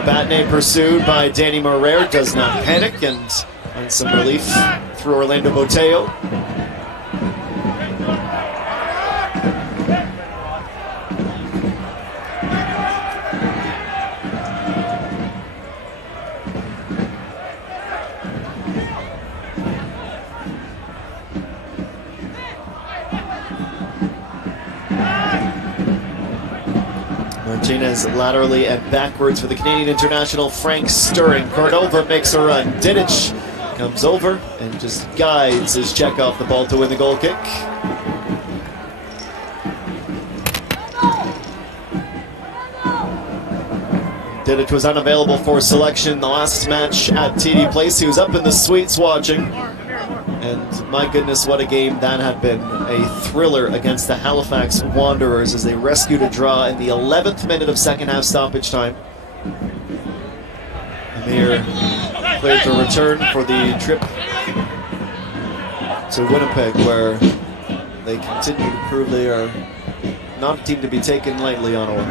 Batney pursued by Danny Morer, does not panic and finds some relief through Orlando Boteo. Martinez laterally and backwards for the Canadian international. Frank Stirring. Cordova makes a run. Didic comes over and just guides his check off the ball to win the goal kick. Didic was unavailable for selection the last match at TD Place. He was up in the suites watching. And my goodness, what a game that had been. A thriller against the Halifax Wanderers as they rescued a draw in the 11th minute of second half stoppage time. Amir cleared for return for the trip to Winnipeg, where they continue to prove they are not a team to be taken lightly, Ottawa.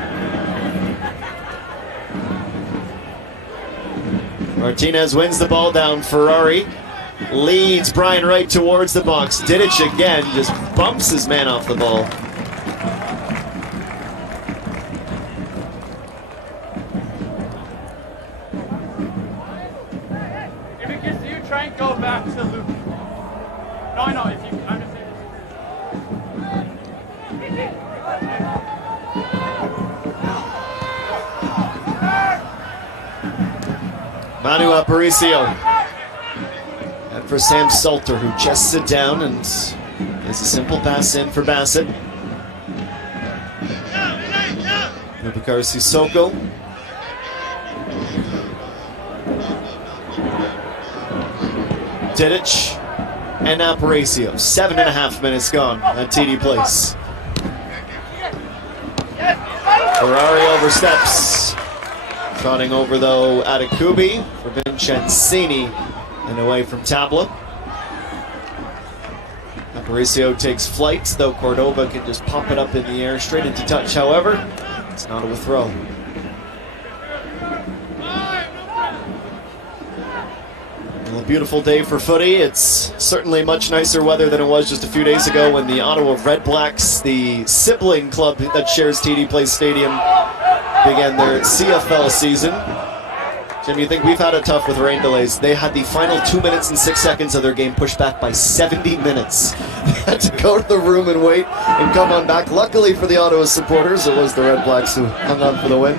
Martinez wins the ball down. Ferrari leads Brian Wright towards the box. Didic again just bumps his man off the ball. If it gets to you, try and go back to Luke. No, I know. If you understand. Manu Aparicio. And for Sam Salter, who chests it down and is a simple pass in for Bassett. Bubakar Sissoko. Didic and Aparicio. 7.5 minutes gone at TD Place. Ferrari oversteps. Trotting over though Adekubi for Vincencini and away from Tabla. Aparicio takes flight, though Cordova can just pop it up in the air straight into touch. However, it's not a throw. Well, a beautiful day for footy. It's certainly much nicer weather than it was just a few days ago when the Ottawa Red Blacks, the sibling club that shares TD Place Stadium, began their CFL season. Jim, you think we've had it tough with rain delays? They had the final 2 minutes and 6 seconds of their game pushed back by 70 minutes. They had to go to the room and wait and come on back. Luckily for the Ottawa supporters, it was the Red Blacks who hung on for the win.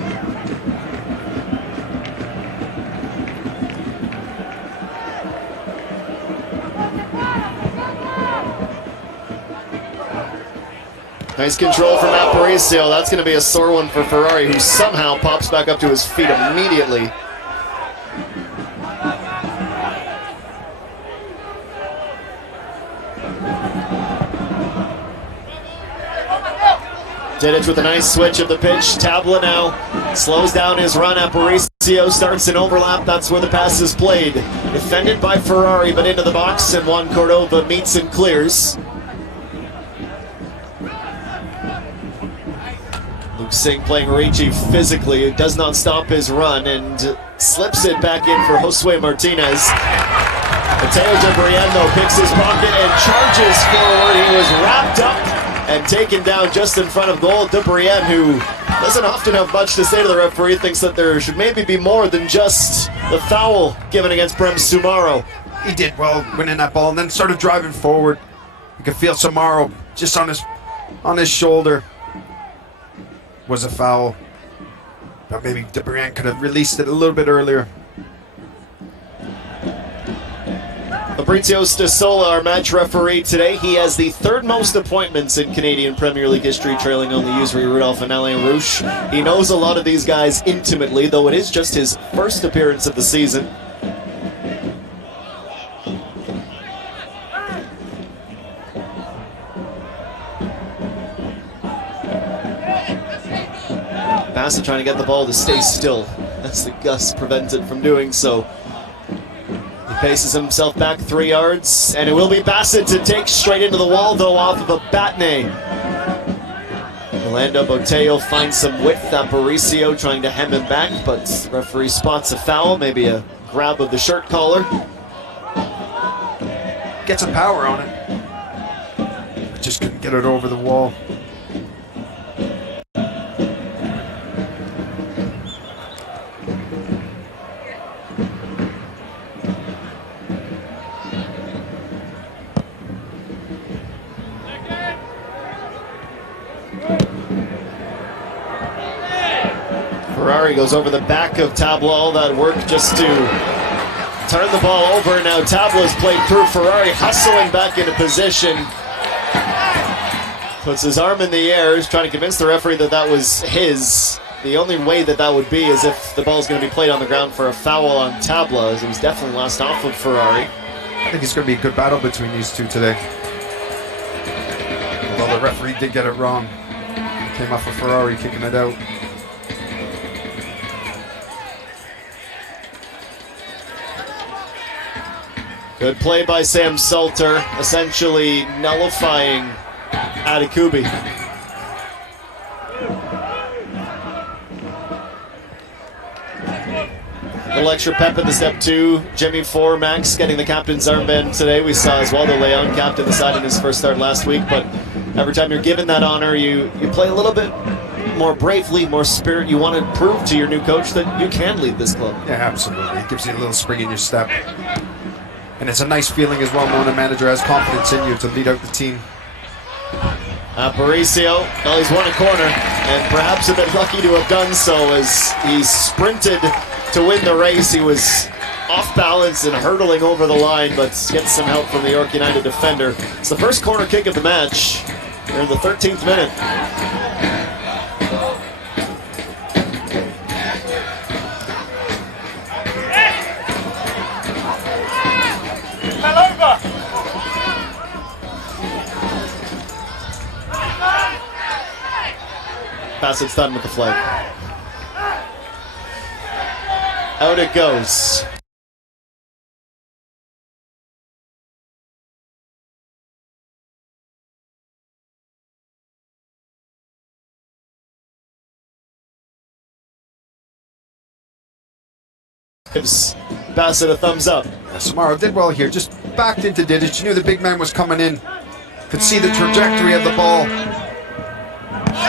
Nice control from Aparicio. That's going to be a sore one for Ferrari, who somehow pops back up to his feet immediately. Didic with a nice switch of the pitch. Tabla now slows down his run. Aparicio starts an overlap. That's where the pass is played. Defended by Ferrari, but into the box, and Juan Cordova meets and clears. Luke Singh playing Ricci physically. It does not stop his run and slips it back in for Josue Martinez. Mateo DeBrienne, though, picks his pocket and charges forward. He was wrapped up and taken down just in front of goal. DeBrienne, who doesn't often have much to say to the referee, thinks that there should maybe be more than just the foul given against Brem Sumaro. He did well winning that ball and then started driving forward. You could feel Sumaro just on his shoulder. Was a foul, but maybe DeBrienne could have released it a little bit earlier. Fabrizio Stasola, our match referee today. He has the third most appointments in Canadian Premier League history, trailing only Usury Rudolph and Alain Rouche. He knows a lot of these guys intimately, though it is just his first appearance of the season. Bassett trying to get the ball to stay still as the gust prevents it from doing so. He paces himself back 3 yards, and it will be Bassett to take straight into the wall, though, off of a Batney. Orlando Botello finds some width. Aparicio trying to hem him back, but referee spots a foul, maybe a grab of the shirt collar. Gets a power on it. Just couldn't get it over the wall. Ferrari goes over the back of Tabla, all that work just to turn the ball over. Now Tabla's played through. Ferrari hustling back into position. Puts his arm in the air. He's trying to convince the referee that that was his. The only way that that would be is if the ball's going to be played on the ground for a foul on Tabla, as it was definitely last off of Ferrari. I think it's going to be a good battle between these two today. Although the referee did get it wrong. It came off of Ferrari kicking it out. Good play by Sam Salter, essentially nullifying Adekubi. A little extra pep in the step two. Jimmy for Max getting the captain's armband today. We saw Oswaldo Leon captain the side in his first start last week, but every time you're given that honor, you play a little bit more bravely, more spirit. You want to prove to your new coach that you can lead this club. Yeah, absolutely. It gives you a little spring in your step. And it's a nice feeling as well knowing a manager has confidence in you to lead out the team. Aparicio, well, he's won a corner, and perhaps a bit lucky to have done so as he sprinted to win the race. He was off balance and hurtling over the line, but gets some help from the York United defender. It's the first corner kick of the match here in the 13th minute. Bassett's done with the flag. Out it goes. Gives Bassett a thumbs up. Samaro did well here, just backed into Didic. Knew the big man was coming in. Could see the trajectory of the ball.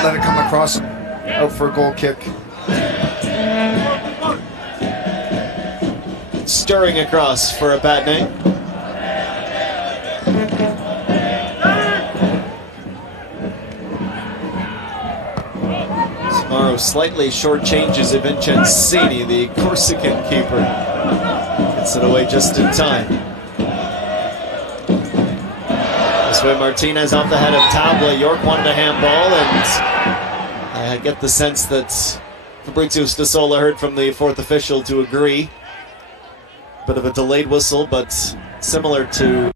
Let it come across him. Out for a goal kick. Stirring across for a bad name. Samaro slightly shortchanges Vincenzini, the Corsican keeper. Gets it away just in time. This way Martinez off the head of Tabla. York wanted a handball, and I get the sense that Fabrizio Stasola heard from the fourth official to agree. Bit of a delayed whistle, but similar to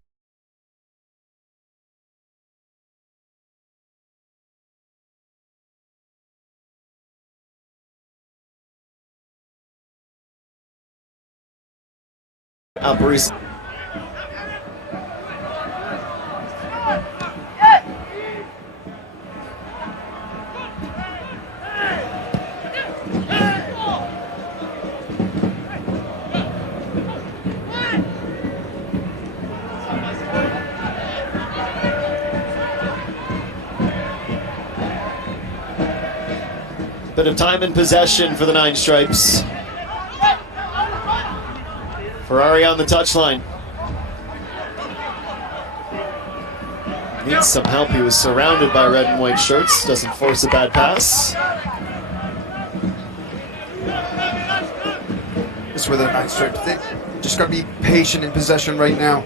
Aparicio. Bit of time in possession for the Nine Stripes. Ferrari on the touchline. Needs some help. He was surrounded by red and white shirts. Doesn't force a bad pass. This is where the Nine Stripes think. Just got to be patient in possession right now.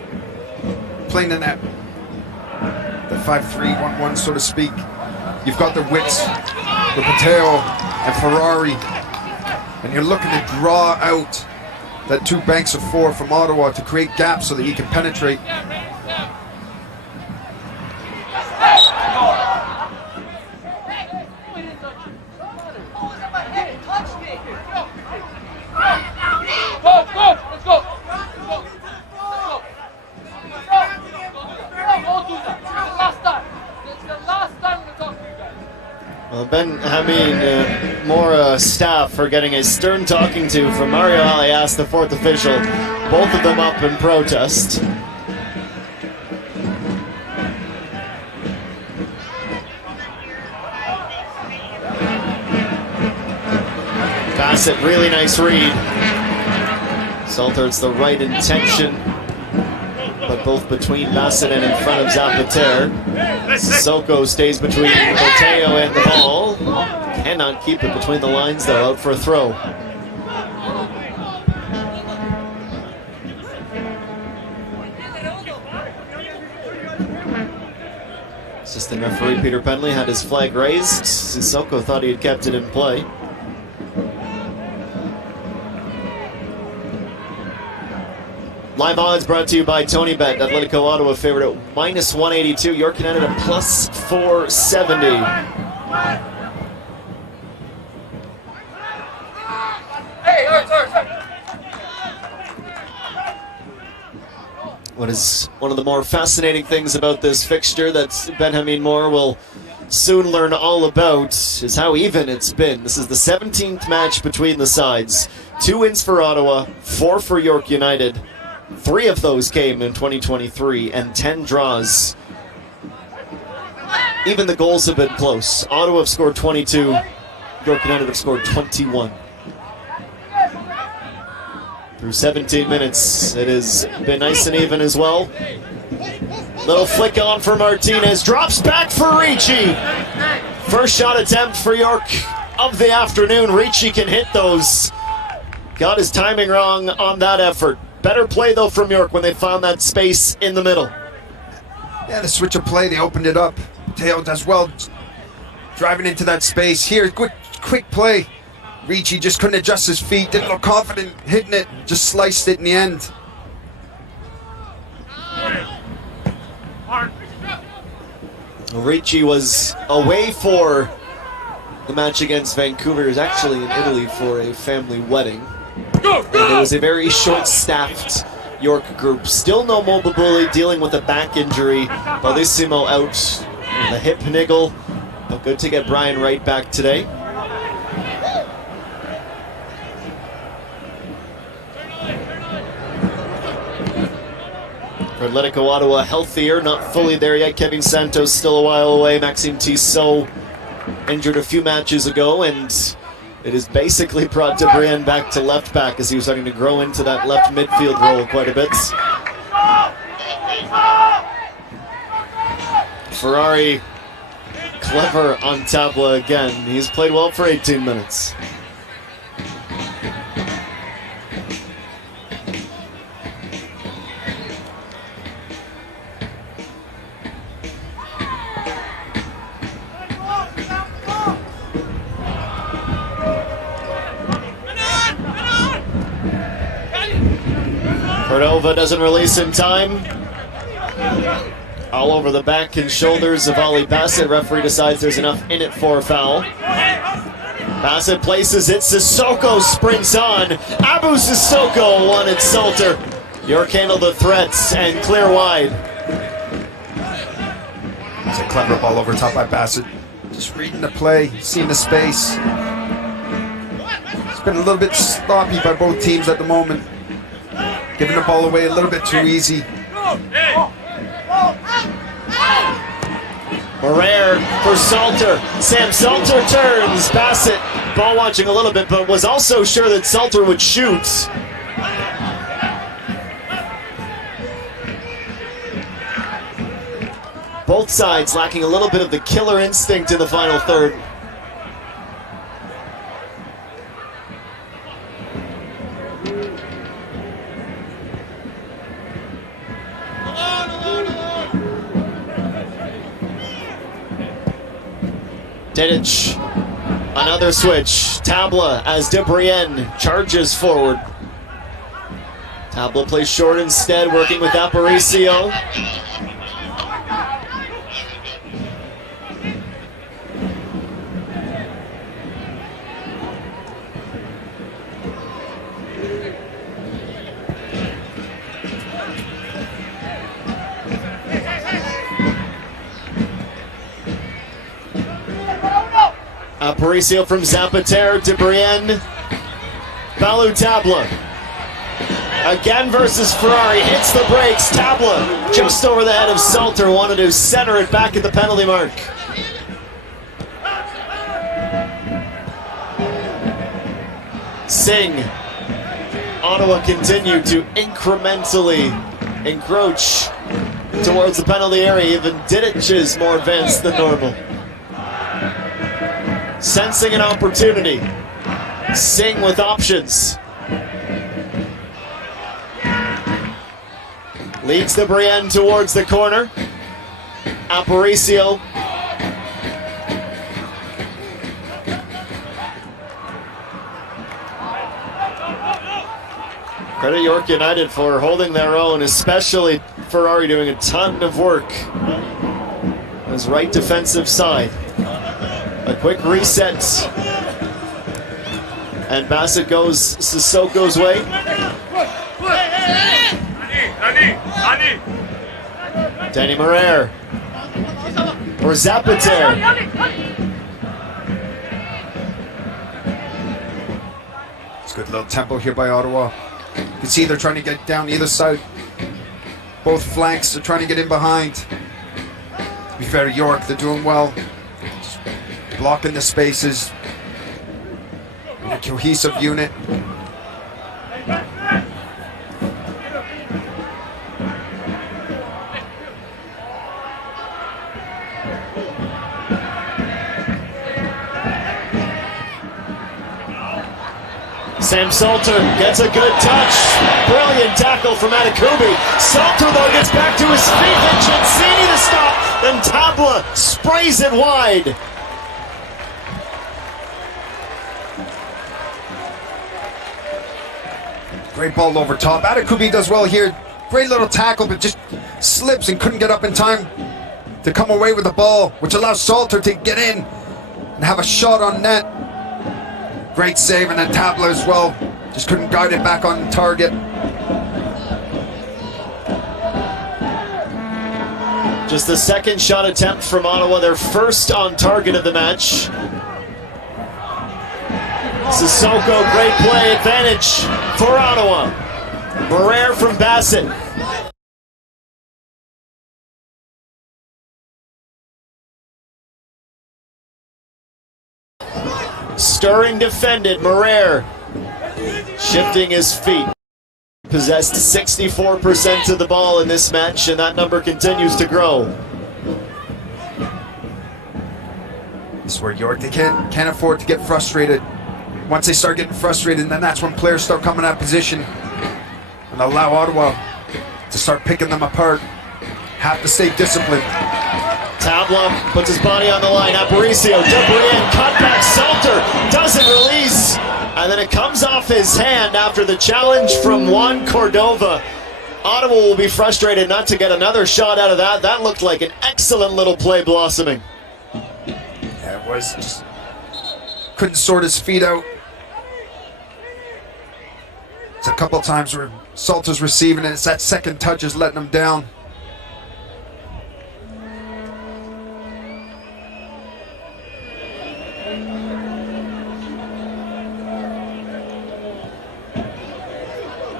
Playing in that 5-3-1-1, so to speak. You've got the widths with Mateo and Ferrari, and you're looking to draw out that two banks of four from Ottawa to create gaps so that you can penetrate. Well, Ben Hameen, more staff for getting a stern talking to from Mario Alias, the fourth official. Both of them up in protest. Bassett, really nice read. Salter, it's the right intention, but both between Bassett and in front of Zapater. Sissoko stays between Mateo and the ball. Cannot keep it between the lines though, out for a throw. Assistant referee Peter Penley had his flag raised. Sissoko thought he had kept it in play. Live odds brought to you by Tony Bet. Atletico Ottawa favored at -182. York United at +470. What is one of the more fascinating things about this fixture that Ben Hameen Moore will soon learn all about is how even it's been. This is the 17th match between the sides. 2 wins for Ottawa, 4 for York United. 3 of those came in 2023 and 10 draws. Even the goals have been close. Ottawa have scored 22, York United have scored 21. Through 17 minutes, it has been nice and even as well. Little flick on for Martinez, drops back for Ricci. First shot attempt for York of the afternoon. Ricci can hit those. Got his timing wrong on that effort. Better play, though, from York when they found that space in the middle. Yeah, the switch of play, they opened it up. Mateo does well driving into that space. Here, quick play. Ricci just couldn't adjust his feet, didn't look confident hitting it, just sliced it in the end. Ricci was away for the match against Vancouver. He was actually in Italy for a family wedding. And it was a very short-staffed York group. Still no Mobabuli, dealing with a back injury. Bellissimo out with a hip niggle. But good to get Brian Wright back today. For Atletico Ottawa, healthier, not fully there yet. Kevin Santos still a while away. Maxime Tissot injured a few matches ago, and it has basically brought Debrienne back to left back as he was starting to grow into that left midfield role quite a bit. Ferrari clever on Tabla again. He's played well for 18 minutes. Cordova doesn't release in time. All over the back and shoulders of Ali Bassett. Referee decides there's enough in it for a foul. Bassett places it. Sissoko sprints on. Abu Sissoko wanted Salter. York handled the threats and clear wide. It's a clever ball over top by Bassett. Just reading the play, seeing the space. It's been a little bit sloppy by both teams at the moment. Giving the ball away a little bit too easy. Morer for Salter. Sam Salter turns. Bassett ball watching a little bit, but was also sure that Salter would shoot. Both sides lacking a little bit of the killer instinct in the final third. Dedic, another switch. Tabla as Debrienne charges forward. Tabla plays short instead, working with Aparicio. Aparicio from Zapater, Debrienne, Balou Tabla. Again versus Ferrari, hits the brakes. Tabla just over the head of Salter, wanted to center it back at the penalty mark. Singh. Ottawa continue to incrementally encroach towards the penalty area. Even Didic is more advanced than normal. Sensing an opportunity. Singh with options. Leads the Brienne towards the corner. Aparicio. Credit York United for holding their own, especially Ferrari doing a ton of work on his right defensive side. A quick reset. And Bassett goes Sissoko's way. Danny Morer. Or Zapater. It's a good little tempo here by Ottawa. You can see they're trying to get down either side. Both flanks are trying to get in behind. To be fair to York, they're doing well. Just blocking the spaces. In a cohesive unit. Sam Salter gets a good touch. Brilliant tackle from Atakubi. Salter, though, gets back to his feet. And Chansini to stop. And Tabla sprays it wide. Great ball over top. Atakubi does well here. Great little tackle, but just slips and couldn't get up in time to come away with the ball, which allows Salter to get in and have a shot on net. Great save, and then Tabla as well. Just couldn't guide it back on target. Just the second shot attempt from Ottawa, their first on target of the match. Sissoko, great play, advantage for Ottawa. Morer from Bassett. Stirring defended, Morer shifting his feet. Possessed 64% of the ball in this match, and that number continues to grow. This is where York, they can't afford to get frustrated. Once they start getting frustrated, then that's when players start coming out of position and allow Ottawa to start picking them apart. Have to stay disciplined. Tabla puts his body on the line. Aparicio, Debrienne, cutback. Salter doesn't release. And then it comes off his hand after the challenge from Juan Cordova. Ottawa will be frustrated not to get another shot out of that. That looked like an excellent little play blossoming. Yeah, it was. Just couldn't sort his feet out. It's a couple times where Salter's receiving it. It's that second touch is letting him down.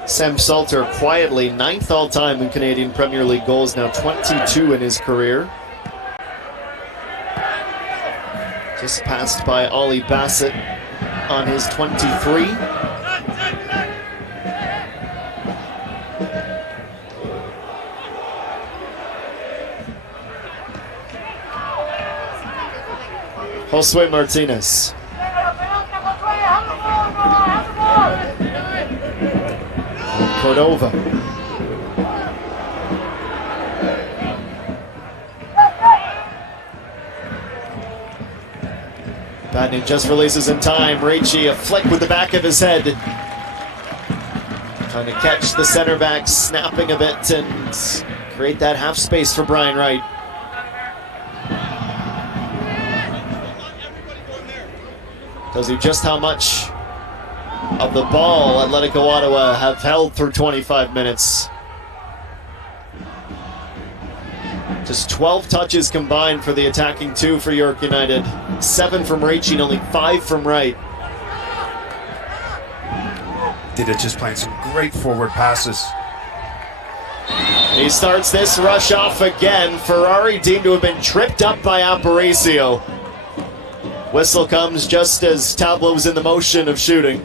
Sam Salter quietly 9th all-time in Canadian Premier League goals, now 22 in his career. Just passed by Ollie Bassett on his 23. Josue Martinez. Cordova. Badney just releases in time. Ricci, a flick with the back of his head. Trying to catch the center back, snapping a bit and create that half space for Brian Wright. Tells you just how much of the ball Atletico Ottawa have held through 25 minutes. Just 12 touches combined for the attacking two for York United. 7 from Raichi and only 5 from Wright. Didic just playing some great forward passes. He starts this rush off again. Ferrari deemed to have been tripped up by Aparicio. Whistle comes just as Tableau's in the motion of shooting.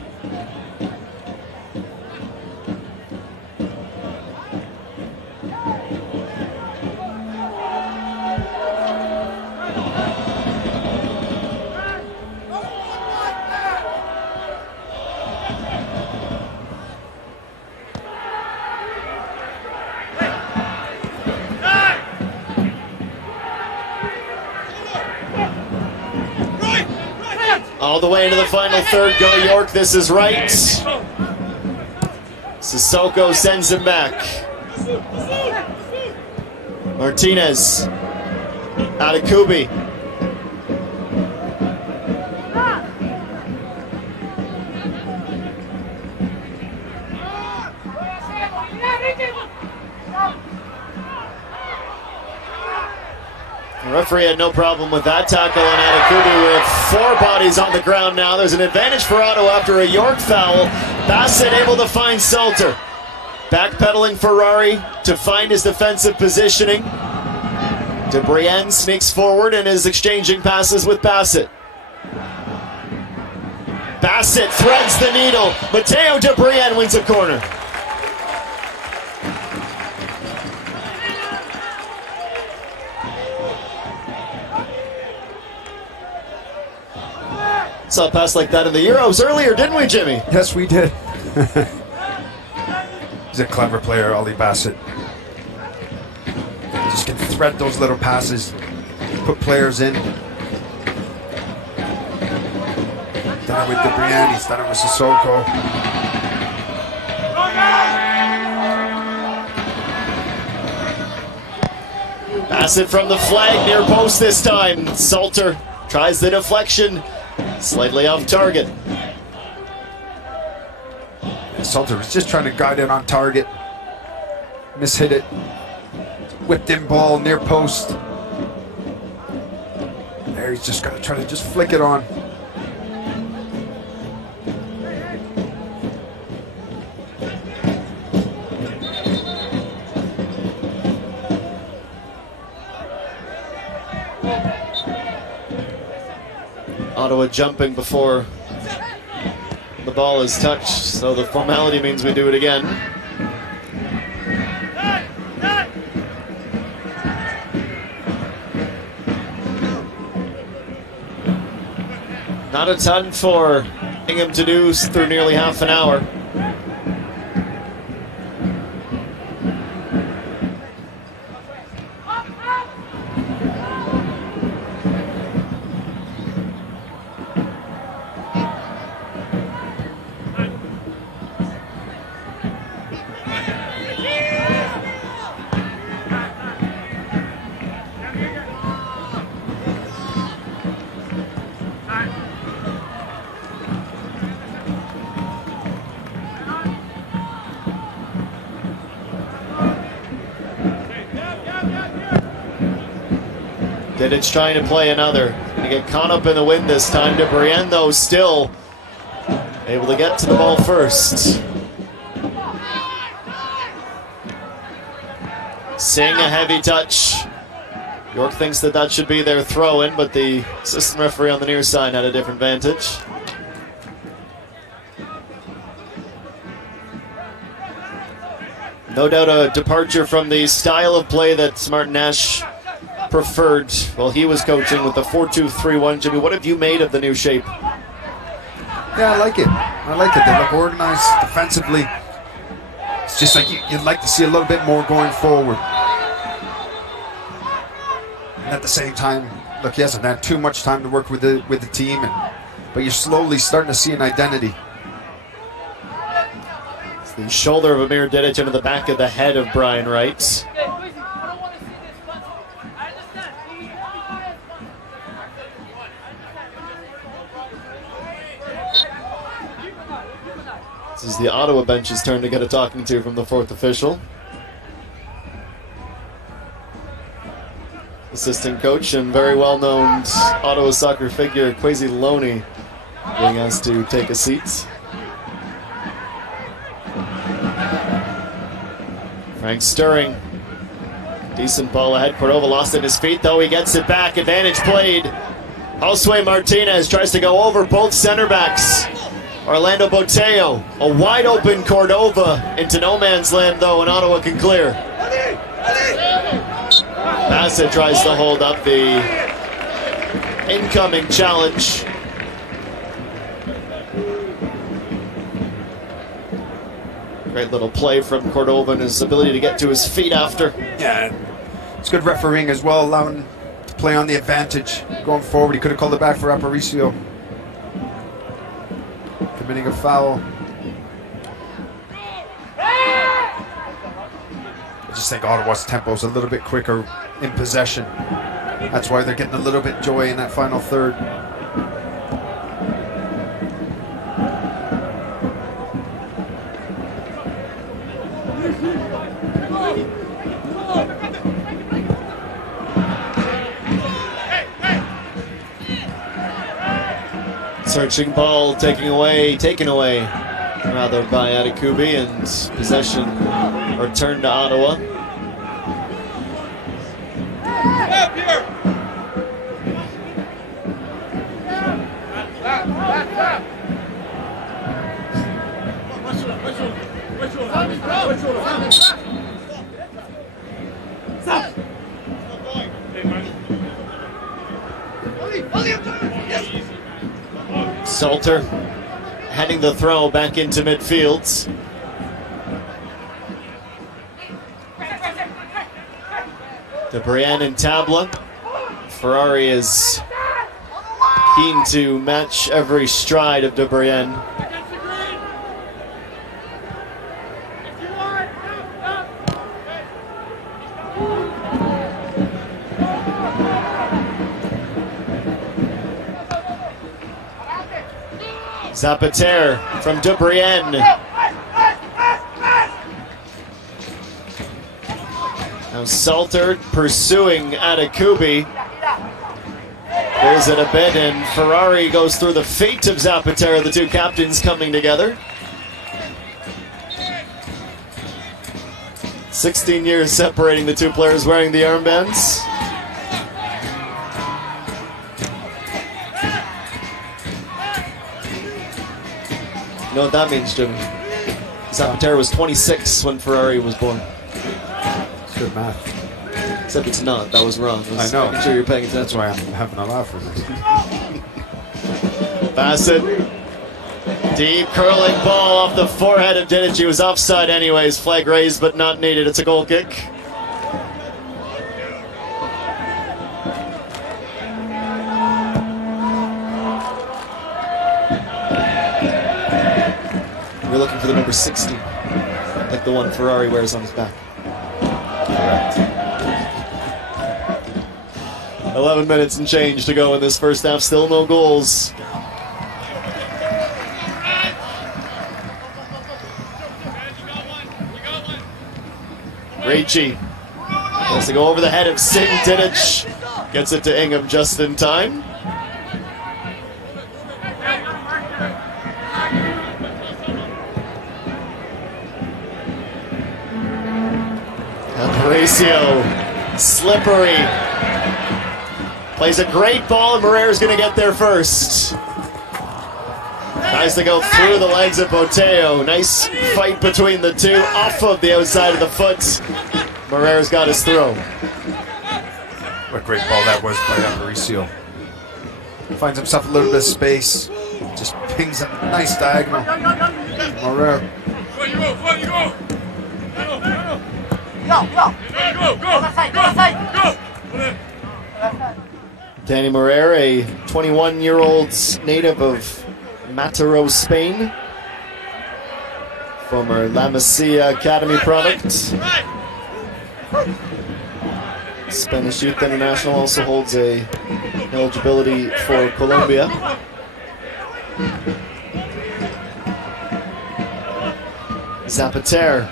All the way into the final third, go York. This is Wright. Sissoko sends him back. Martinez. Adekubi. The referee had no problem with that tackle on Adekubi. We have 4 bodies on the ground now. There's an advantage for Ottawa after a York foul. Bassett able to find Salter. Backpedaling Ferrari to find his defensive positioning. DeBrienne sneaks forward and is exchanging passes with Bassett. Bassett threads the needle. Mateo DeBrienne wins a corner. Saw a pass like that in the Euros earlier, didn't we, Jimmy? Yes, we did. He's a clever player, Ollie Bassett. Just can thread those little passes, put players in. Done it with DeBrienne, he's done it with Sissoko. Bassett from the flag, near post this time. Salter tries the deflection. Slightly off target. Salter was just trying to guide it on target. Mishit it. Whipped in ball near post. There he's just going to try to just flick it on. Ottawa jumping before the ball is touched, so the formality means we do it again. Not a ton for Ingham to do through nearly half an hour. Didic trying to play another. Gonna get caught up in the wind this time. DeBrienne, though, still able to get to the ball first. Singh, a heavy touch. York thinks that that should be their throw-in, but the assistant referee on the near side had a different vantage. No doubt a departure from the style of play that Martin Nash preferred while he was coaching with the 4-2-3-1. Jimmy, what have you made of the new shape? Yeah, I like it. I like it. They look organized defensively. It's just like you'd like to see a little bit more going forward. And at the same time, look, he hasn't had too much time to work with the team, but you're slowly starting to see an identity. It's the shoulder of Amir Didic into the back of the head of Brian Wright. This is the Ottawa bench's turn to get a talking to from the 4th official. assistant coach and very well-known Ottawa soccer figure Kwesi Loney being asked to take a seat. Frank Stirring. Decent ball ahead. Cordova lost at his feet, though. He gets it back. Advantage played. Josue Martinez tries to go over both center backs. Orlando Botello. A wide open Cordova into no man's land, though, and Ottawa can clear. Bassett tries to hold up the incoming challenge. Great little play from Cordova and his ability to get to his feet after. Yeah, it's good refereeing as well, allowing him to play on the advantage. Going forward, he could have called it back for Aparicio. Committing a foul. I just think Ottawa's tempo is a little bit quicker in possession. That's why they're getting a little bit joy in that final third. Searching ball, taken away rather by Adekubi, and possession returned to Ottawa. Salter heading the throw back into midfield. DeBrienne and Tabla. Ferrari is keen to match every stride of DeBrienne. Zapater from DeBrienne. Now Salter pursuing Adekubi. There's it a bit, and Ferrari goes through the fate of Zapater, the two captains coming together. 16 years separating the two players wearing the armbands. You know what that means, Jimmy? Zapater was 26 when Ferrari was born. It's good math. Except it's not. That was wrong. I know. Making sure you're paying attention. That's why I'm having a laugh for this. Bassett. Deep curling ball off the forehead of Dinic. He was offside anyways. Flag raised but not needed. It's a goal kick. We're looking for the number 60, like the one Ferrari wears on his back. Correct. 11 minutes and change to go in this first half. Still no goals. Ricci has to go over the head of Singh. Dinic gets it to Ingham just in time. Aparicio, slippery. Plays a great ball, and Moreira's going to get there first. Tries to go through the legs of Botello. Nice fight between the two, off of the outside of the foot. Moreira's got his throw. What a great ball that was by Aparicio. Finds himself a little bit of space. Just pings a nice diagonal. Moreira. Danny Moreira, a 21-year-old native of Mataró, Spain. Former La Masia Academy product. Spanish Youth International also holds a eligibility for Colombia. Zapater.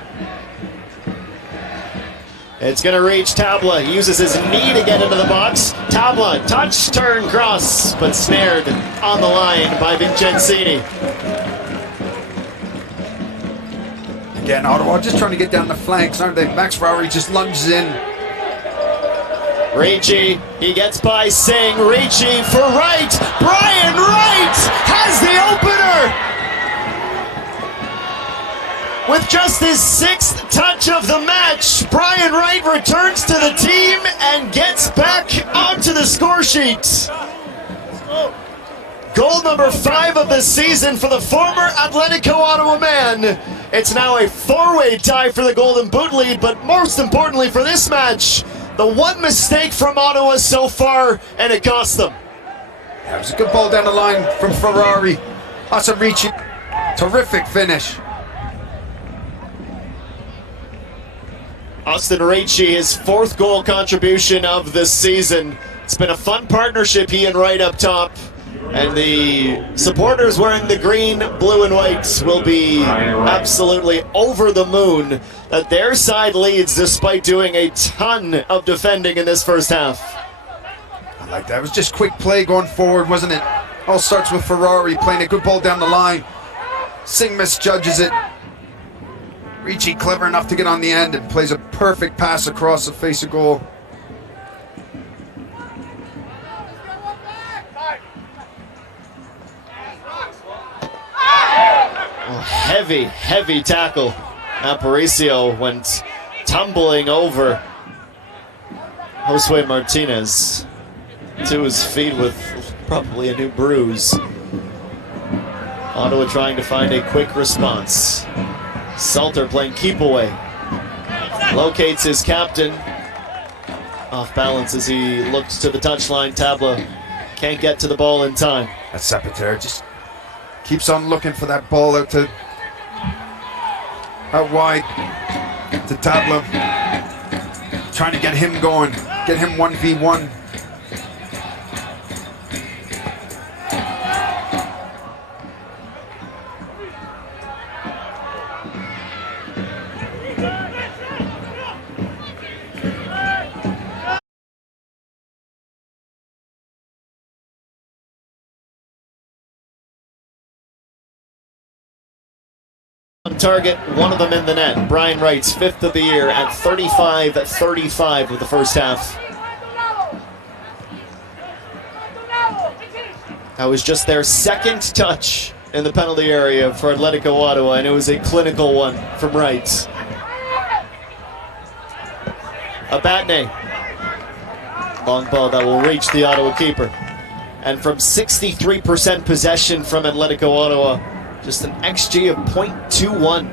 It's going to reach Tabla. He uses his knee to get into the box. Tabla, touch, turn, cross, but snared on the line by Vincenzini. Again, Ottawa just trying to get down the flanks, aren't they? Max Ferrari just lunges in. Ricci, he gets by Singh. Ricci for Wright. Brian Wright has the opener! With just his 6th touch of the match, Brian Wright returns to the team and gets back onto the score sheet. Goal number 5 of the season for the former Atletico Ottawa man. It's now a 4-way tie for the Golden Boot lead, but most importantly for this match, the one mistake from Ottawa so far, and it cost them. That was a good ball down the line from Ferrari. Austin Ricci, terrific finish. Austin Ricci, his 4th goal contribution of the season. It's been a fun partnership, he and Wright up top. And the supporters wearing the green, blue, and white will be absolutely over the moon that their side leads despite doing a ton of defending in this first half. I like that. It was just quick play going forward, wasn't it? All starts with Ferrari playing a good ball down the line. Singh misjudges it. Ricci clever enough to get on the end and plays a perfect pass across the face of goal. Oh, heavy tackle. Aparicio went tumbling over Josue Martinez to his feet with probably a new bruise. Ottawa trying to find a quick response. Salter playing keep away. Locates his captain. Off balance as he looks to the touchline. Tabla can't get to the ball in time. That's Sapater, just keeps on looking for that ball out wide to Tabla. Trying to get him going, get him 1v1. On target, one of them in the net. Brian Wright's 5th of the year at 35-35 with the first half. That was just their 2nd touch in the penalty area for Atletico Ottawa, and it was a clinical one from Wright. Abatne. Long ball that will reach the Ottawa keeper. And from 63% possession from Atletico Ottawa, just an XG of .21.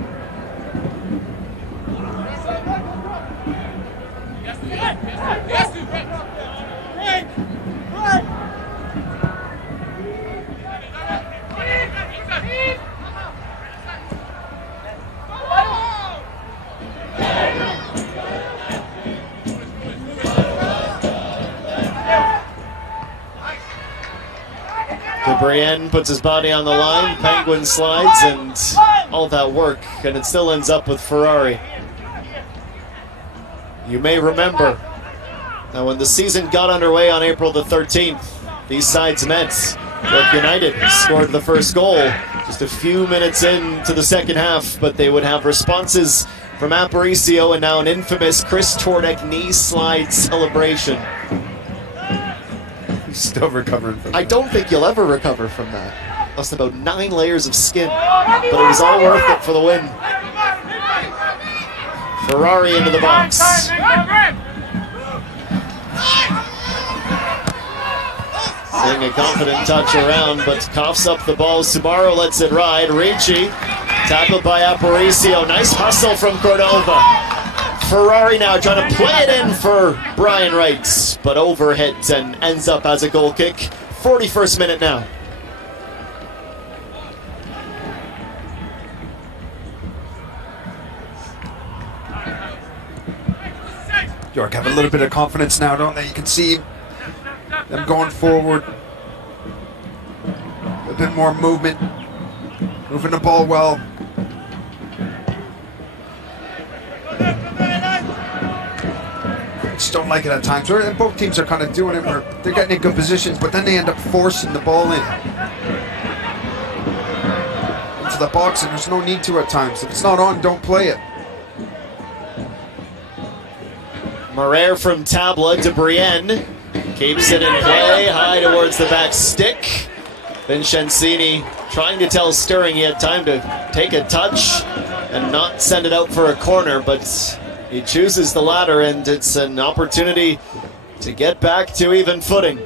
Gabriel puts his body on the line, Penguin slides, and all that work, and it still ends up with Ferrari. You may remember that when the season got underway on April the 13th, these sides met. York United scored the first goal just a few minutes into the second half, but they would have responses from Aparicio and now an infamous Chris Tordek knee slide celebration. Still recovering from that. I don't think you'll ever recover from that. Lost about 9 layers of skin, but it was all worth it for the win. Ferrari into the box. Seeing a confident touch around, but coughs up the ball. Subaru lets it ride. Ricci, tackled by Aparicio. Nice hustle from Cordova. Ferrari now trying to play it in for Brian Wright, but overhit and ends up as a goal kick. 41st minute now. York have a little bit of confidence now, don't they? You can see them going forward. A bit more movement. Moving the ball well. like it at times. Where both teams are kind of doing it where they're getting in good positions, but then they end up forcing the ball into the box, and there's no need to at times. If it's not on, don't play it. Morer from Tabla, de Brienne keeps it in play, high towards the back stick. Vincencini trying to tell Stirring he had time to take a touch and not send it out for a corner, but he chooses the latter, and it's an opportunity to get back to even footing.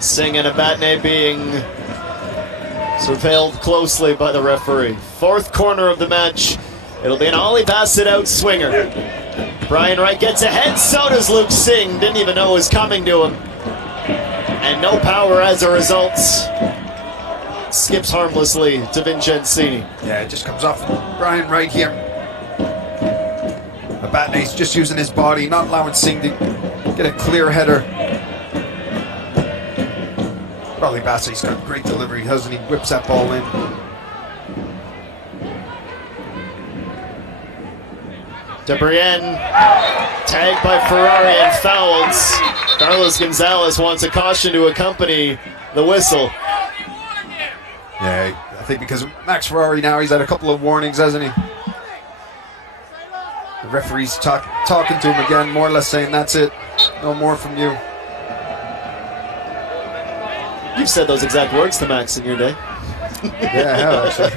Singh and Abatne being surveilled closely by the referee. Fourth corner of the match. It'll be an Ollie Bassett out swinger. Brian Wright gets ahead, so does Luke Singh. Didn't even know it was coming to him. And no power as a result. Skips harmlessly to Vincencini. Yeah, it just comes off Brian Wright here. Abatne's just using his body, not allowing Singh to get a clear header. Ollie Bassett's got great delivery, hasn't he? Whips that ball in. De Brienne tagged by Ferrari and fouled. Carlos Gonzalez wants a caution to accompany the whistle. Yeah, I think because of Max Ferrari now, he's had a couple of warnings, hasn't he? The referee's talking to him again, more or less saying, that's it, no more from you. You've said those exact words to Max in your day. Yeah, I have actually.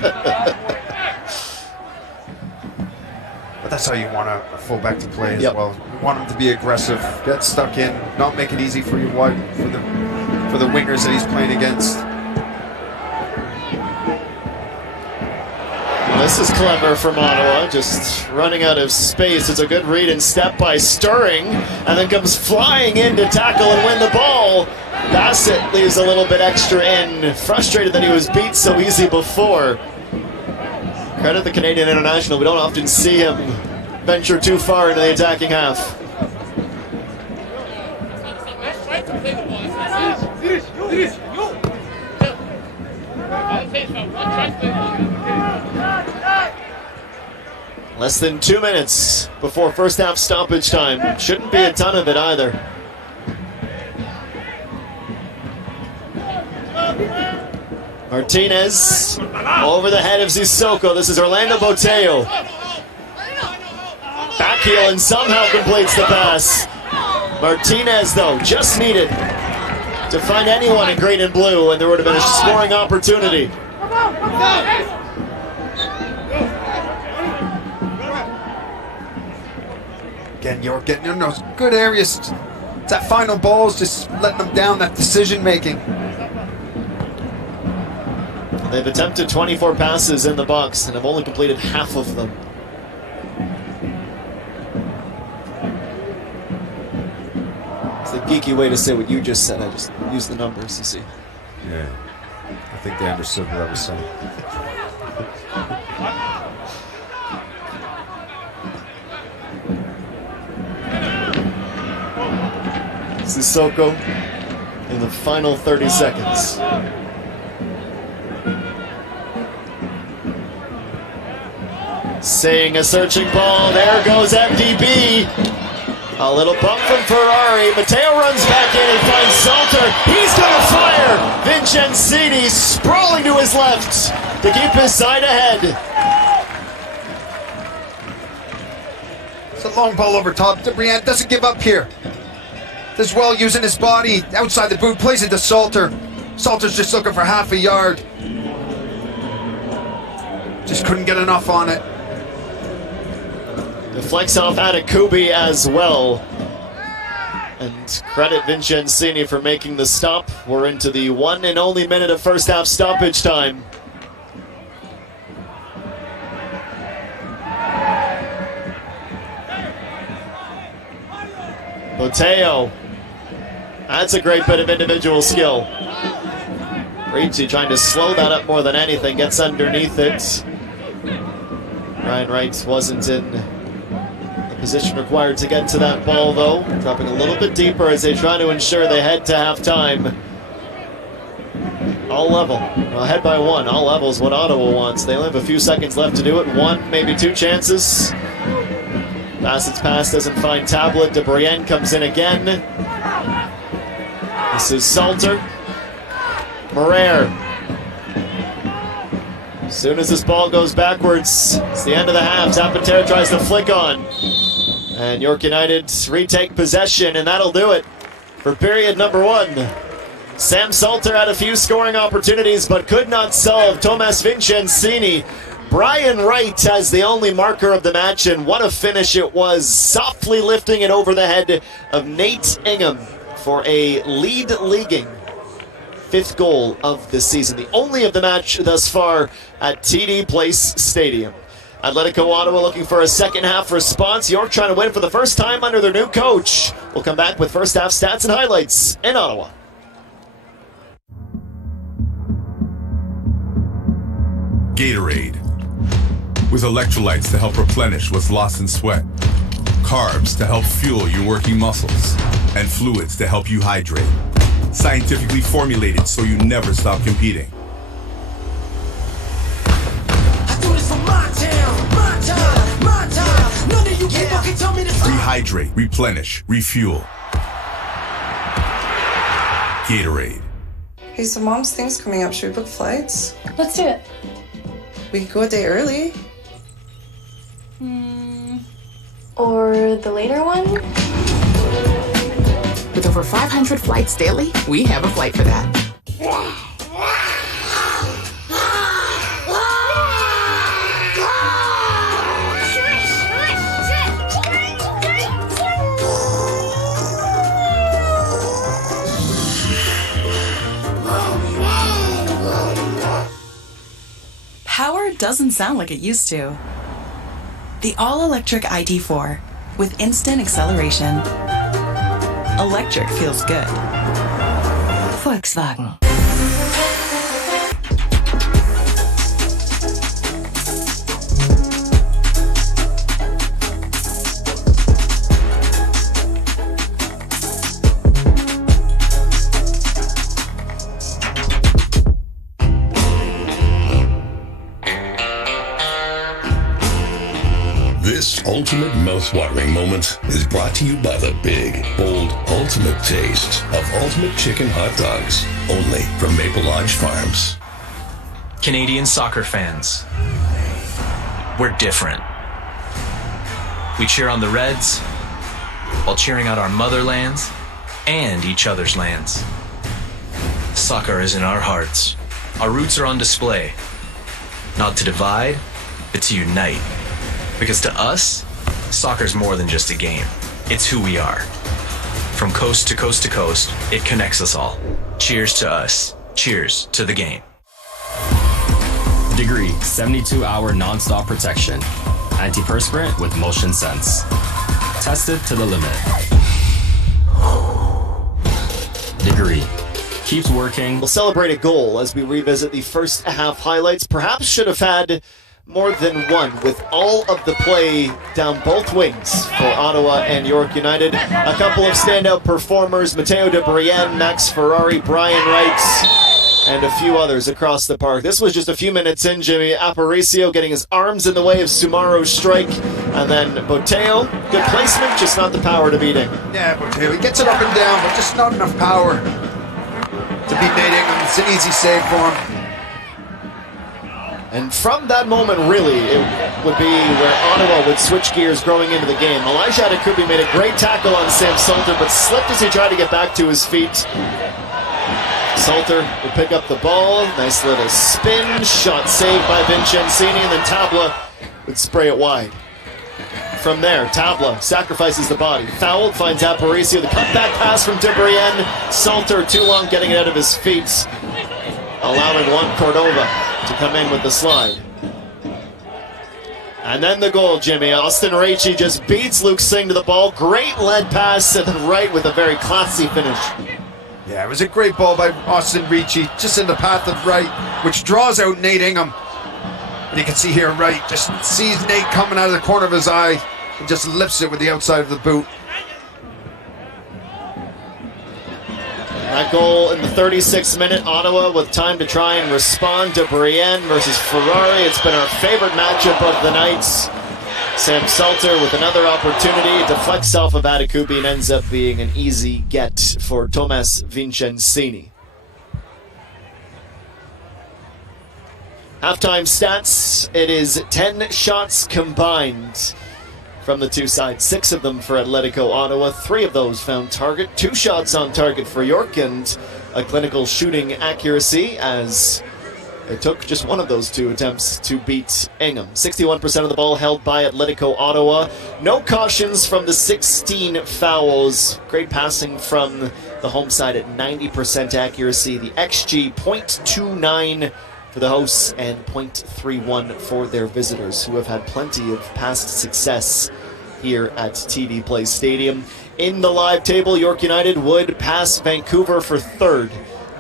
But that's how you want a fullback to play as well. You want him to be aggressive, get stuck in, not make it easy for you for the wingers that he's playing against. This is clever from Ottawa, just running out of space. It's a good read and step by Stirring, and then comes flying in to tackle and win the ball. Bassett leaves a little bit extra in, frustrated that he was beat so easy before. Credit the Canadian international, we don't often see him venture too far into the attacking half. Less than 2 minutes before first half stoppage time. Shouldn't be a ton of it either. Martinez over the head of Sissoko. This is Orlando Botello. Back heel and somehow completes the pass. Martinez, though, just needed to find anyone in green and blue, and there would have been a scoring opportunity. Again, you're getting in those good areas. It's that final ball is just letting them down, that decision making. They've attempted 24 passes in the box and have only completed half of them. It's a geeky way to say what you just said. I just used the numbers to see. Yeah, I think they understood what I was saying. Sissoko in the final 30 seconds. Seeing a searching ball, there goes MDB. A little bump from Ferrari. Matteo runs back in and finds Salter. He's gonna fire! Vincencini sprawling to his left to keep his side ahead. It's a long ball over top. De Brienne doesn't give up here. Does well using his body outside the boot, plays it to Salter. Salter's just looking for half a yard. Just couldn't get enough on it. Deflects off Adekubi as well. And credit Vincencini for making the stop. We're into the one and only minute of first half stoppage time. Botello. That's a great bit of individual skill. Ricci trying to slow that up more than anything. Gets underneath it. Brian Wright wasn't in the position required to get to that ball, though. Dropping a little bit deeper as they try to ensure they head to halftime. All level. Well, ahead by one. All level is what Ottawa wants. They only have a few seconds left to do it. One, maybe two chances. Bassett's pass doesn't find Tablet. DeBrienne comes in again. This is Salter. Morer. As soon as this ball goes backwards, it's the end of the half. Zapatero tries to flick on. And York United retake possession, and that'll do it for period number one. Sam Salter had a few scoring opportunities, but could not solve Thomas Vincenzini. Brian Wright has the only marker of the match, and what a finish it was, softly lifting it over the head of Nate Ingham for a league-leaguing fifth goal of the season, the only of the match thus far at TD Place Stadium. Atletico Ottawa looking for a second half response. York trying to win for the first time under their new coach. We'll come back with first half stats and highlights in Ottawa. Gatorade, with electrolytes to help replenish what's lost in sweat, carbs to help fuel your working muscles, and fluids to help you hydrate. Scientifically formulated so you never stop competing. I do this for my town, my time. None of you people can tell me to stop. Rehydrate, replenish, refuel. Gatorade. Hey, so Mom's thing's coming up. Should we book flights? Let's do it. We could go a day early. Or the later one? With over 500 flights daily, we have a flight for that. Power doesn't sound like it used to. The all-electric ID4 with instant acceleration. Electric feels good. Volkswagen. This ultimate mouth-watering moment is brought to you by the big, bold, ultimate taste of Ultimate Chicken Hot Dogs, only from Maple Lodge Farms. Canadian soccer fans, we're different. We cheer on the Reds while cheering out our motherlands and each other's lands. Soccer is in our hearts. Our roots are on display. Not to divide, but to unite. Because to us, soccer's more than just a game. It's who we are. From coast to coast to coast, it connects us all. Cheers to us. Cheers to the game. Degree, 72-hour non-stop protection. Antiperspirant with motion sense. Tested to the limit. Degree. Keeps working. We'll celebrate a goal as we revisit the first half highlights. Perhaps should have had more than one, with all of the play down both wings for Ottawa and York United. A couple of standout performers, Matteo DeBrienne, Max Ferrari, Brian Wright, and a few others across the park. This was just a few minutes in, Jimmy. Aparicio getting his arms in the way of Sumaro's strike, and then Boteo, good placement, just not the power to beat him. Yeah, Boteo, he gets it up and down, but just not enough power to beat Nate Ingham. It's an easy save for him. And from that moment, really, it would be where Ottawa would switch gears growing into the game. Elijah Adekubi made a great tackle on Sam Salter, but slipped as he tried to get back to his feet. Salter would pick up the ball, nice little spin, shot saved by Vincenzini, and then Tabla would spray it wide. From there, Tabla sacrifices the body. Fouled, finds Aparicio, the cutback pass from DeBrienne. Salter too long getting it out of his feet, allowing Juan Cordova to come in with the slide. And then the goal, Jimmy. Austin Ricci just beats Luke Singh to the ball. Great lead pass, and then Wright with a very classy finish. Yeah, it was a great ball by Austin Ricci, just in the path of Wright, which draws out Nate Ingham. And you can see here, right, just sees Nate coming out of the corner of his eye and just lifts it with the outside of the boot. That goal in the 36th minute, Ottawa with time to try and respond to Brienne versus Ferrari. It's been our favorite matchup of the night. Sam Salter with another opportunity, deflects off of Adekubi and ends up being an easy get for Tomas Vincenzini. Halftime stats, it is 10 shots combined from the two sides. 6 of them for Atletico Ottawa. 3 of those found target. 2 shots on target for York and a clinical shooting accuracy as it took just one of those 2 attempts to beat Ingham. 61% of the ball held by Atletico Ottawa. No cautions from the 16 fouls. Great passing from the home side at 90% accuracy. The XG 0.29 for the hosts and 0.31 for their visitors, who have had plenty of past success here at TD Place Stadium. In the live table, York United would pass Vancouver for 3rd.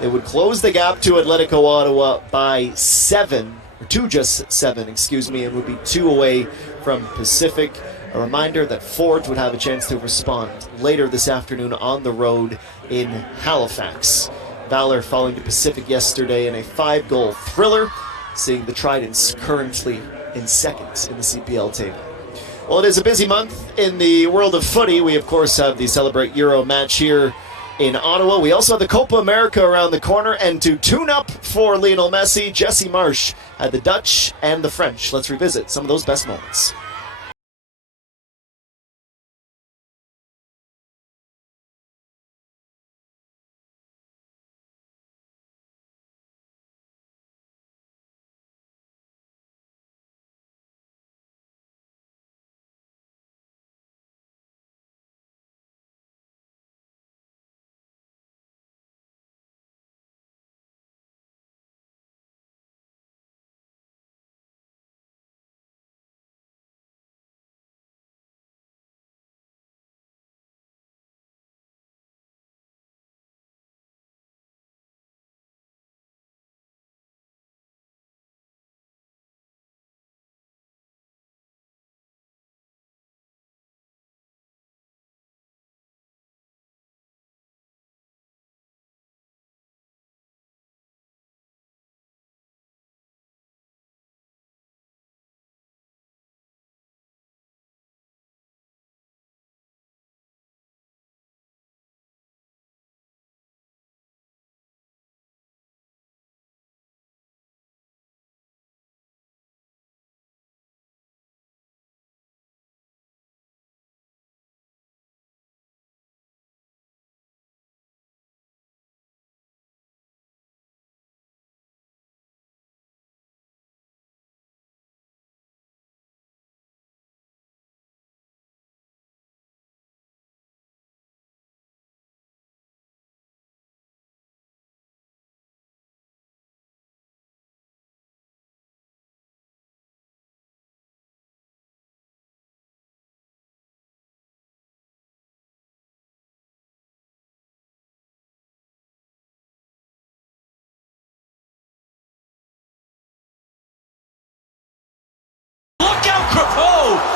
They would close the gap to Atletico Ottawa by 7, or to just 7, excuse me, and would be 2 away from Pacific. A reminder that Forge would have a chance to respond later this afternoon on the road in Halifax. Valor falling to Pacific yesterday in a 5-goal thriller, seeing the Tridents currently in 2nd in the CPL table. Well, it is a busy month in the world of footy. We, of course, have the Celebrate Euro match here in Ottawa. We also have the Copa America around the corner, and to tune up for Lionel Messi, Jesse Marsh had the Dutch and the French. Let's revisit some of those best moments.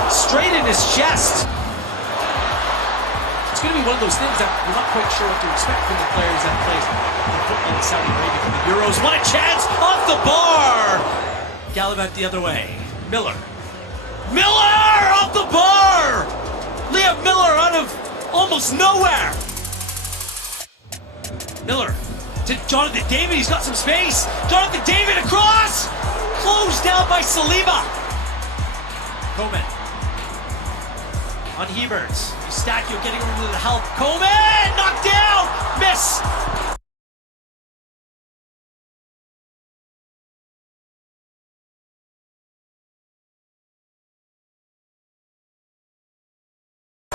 Straight in his chest. It's going to be one of those things that you're not quite sure what to expect from the players that play in football in Saudi Arabia for the Euros. What a chance off the bar! Gallivant the other way. Miller off the bar! Liam Miller out of almost nowhere. Miller to Jonathan David. He's got some space. Jonathan David across. Closed down by Saliba. Coleman on Heberts. Eustachio getting over to the help. Coleman knocked down. Miss.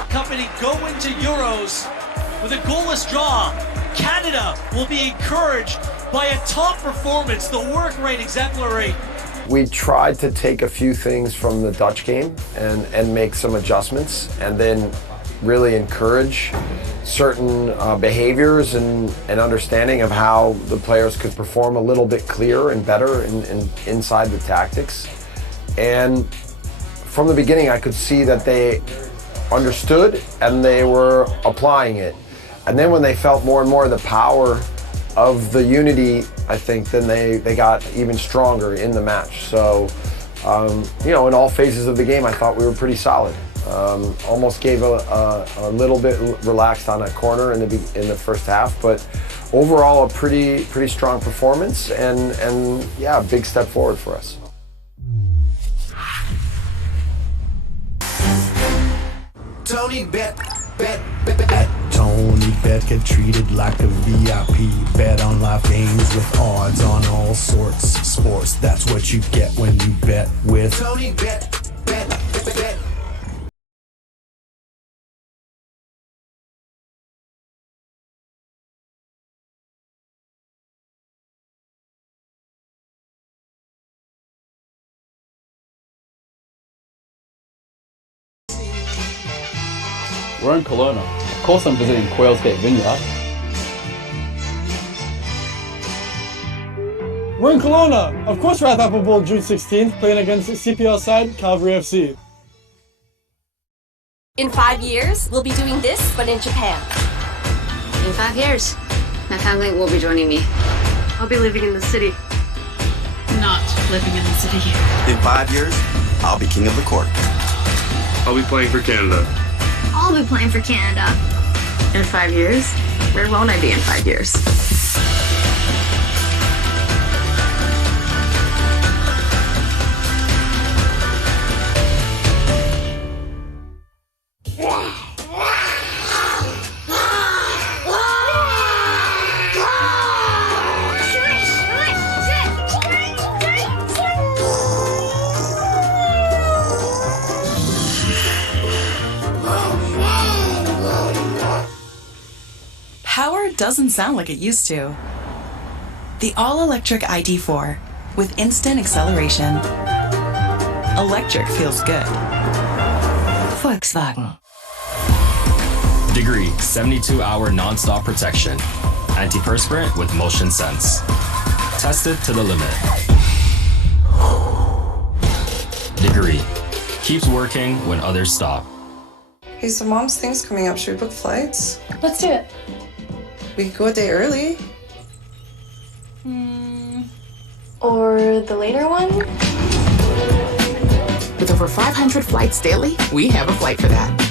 Company go into Euros with a goalless draw. Canada will be encouraged by a top performance. The work rate exemplary. We tried to take a few things from the Dutch game and make some adjustments, and then really encourage certain behaviors and understanding of how the players could perform a little bit clearer and better inside the tactics. And from the beginning, I could see that they understood and they were applying it. And then when they felt more and more the power of the unity, I think then they got even stronger in the match. So, you know, in all phases of the game, I thought we were pretty solid. Almost gave a little bit relaxed on a corner in the first half, but overall a pretty strong performance and yeah, a big step forward for us. Tony bet. Tony Bet, get treated like a VIP. Bet on live games with odds on all sorts of sports. That's what you get when you bet with Tony Bet. We're in Kelowna. Of course I'm visiting Quails Gate Vineyard. We're in Kelowna. Of course we're at Apple Bowl June 16th, playing against CPL side Calgary FC. In 5 years, we'll be doing this, but in Japan. In 5 years, my family will be joining me. I'll be living in the city. Not living in the city. In 5 years, I'll be king of the court. I'll be playing for Canada. I'll be playing for Canada. In 5 years? Where won't I be in 5 years? Power doesn't sound like it used to. The all-electric ID4 with instant acceleration. Electric feels good. Volkswagen. Degree 72-hour non-stop protection. Antiperspirant with motion sense. Tested to the limit. Degree keeps working when others stop. Hey, so Mom's thing's coming up. Should we book flights? Let's do it. We could go a day early. Or the later one? With over 500 flights daily, we have a flight for that.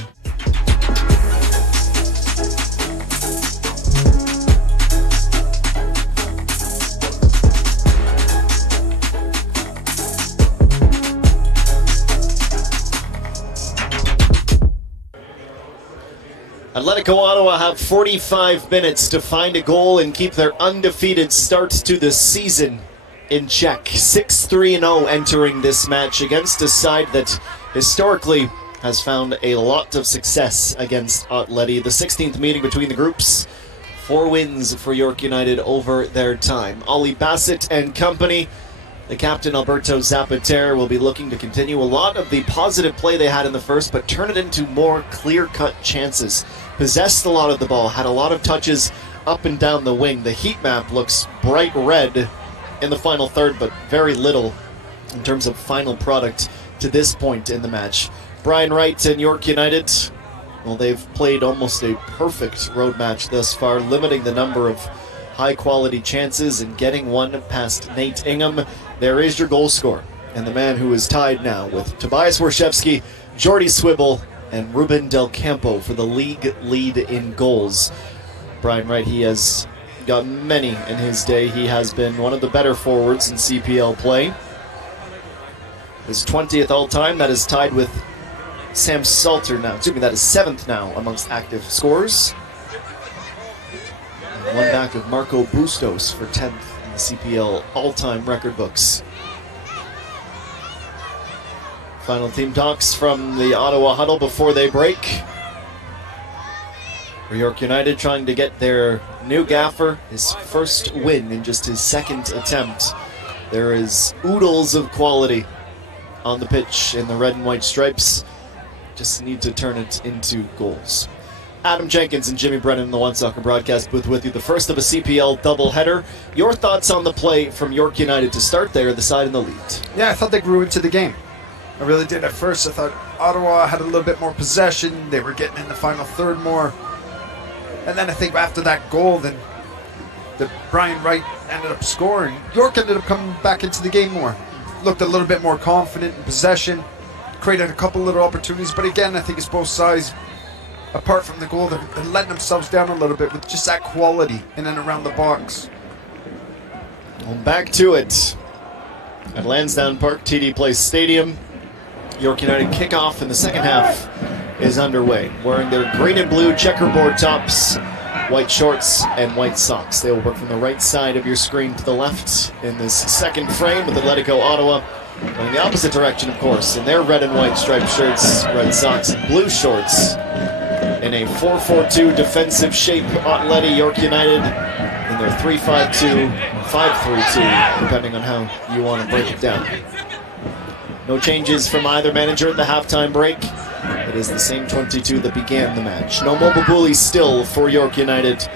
Atletico Ottawa have 45 minutes to find a goal and keep their undefeated start to the season in check. 6-3-0 entering this match against a side that historically has found a lot of success against Atleti. The 16th meeting between the groups. 4 wins for York United over their time. Ollie Bassett and company. The captain, Alberto Zapater, will be looking to continue a lot of the positive play they had in the first, but turn it into more clear-cut chances. Possessed a lot of the ball, had a lot of touches up and down the wing. The heat map looks bright red in the final third, but very little in terms of final product to this point in the match. Brian Wright and York United, well, they've played almost a perfect road match thus far, limiting the number of high-quality chances and getting one past Nate Ingham. There is your goal scorer, and the man who is tied now with Tobias Warshevsky, Jordy Swibble, and Ruben Del Campo for the league lead in goals. Brian Wright, he has got many in his day. He has been one of the better forwards in CPL play. His 20th all-time, that is tied with Sam Salter now. Excuse me, that is 7th now amongst active scorers. And one back of Marco Bustos for 10th in the CPL all-time record books. Final team talks from the Ottawa huddle before they break. For York United trying to get their new gaffer his first win in just his second attempt. There is oodles of quality on the pitch in the red and white stripes. Just need to turn it into goals. Adam Jenkins and Jimmy Brennan in the One Soccer broadcast booth with you. The first of a CPL doubleheader. Your thoughts on the play from York United to start there, the side in the lead? Yeah, I thought they grew into the game. I really did. At first, I thought Ottawa had a little bit more possession. They were getting in the final third more. And then I think after that goal, then Brian Wright ended up scoring. York ended up coming back into the game more. Looked a little bit more confident in possession. Created a couple little opportunities. But again, I think it's both sides. Apart from the goal, they're letting themselves down a little bit with just that quality in and around the box. Well, back to it at Lansdowne Park, TD Place Stadium. York United kickoff in the second half is underway. Wearing their green and blue checkerboard tops, white shorts, and white socks. They will work from the right side of your screen to the left in this second frame with Atletico Ottawa. Going the opposite direction, of course, in their red and white striped shirts, red socks, and blue shorts. In a 4-4-2 defensive shape, Atleti York United in their 3-5-2, 5-3-2, depending on how you want to break it down. No changes from either manager at the halftime break. It is the same 22 that began the match. No Mobabuli still for York United.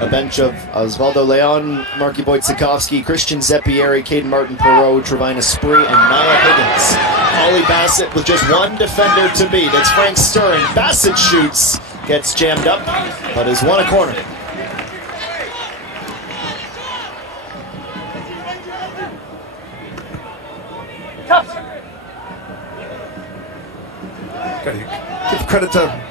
A bench of Osvaldo Leon, Marky Wojciechowski, Christian Zeppieri, Caden Martin-Perreault, Trevina Spree, and Niall Higgins. Ollie Bassett with just one defender to beat. It's Frank Stirring. Bassett shoots, gets jammed up, but has won a corner. Gotta give credit to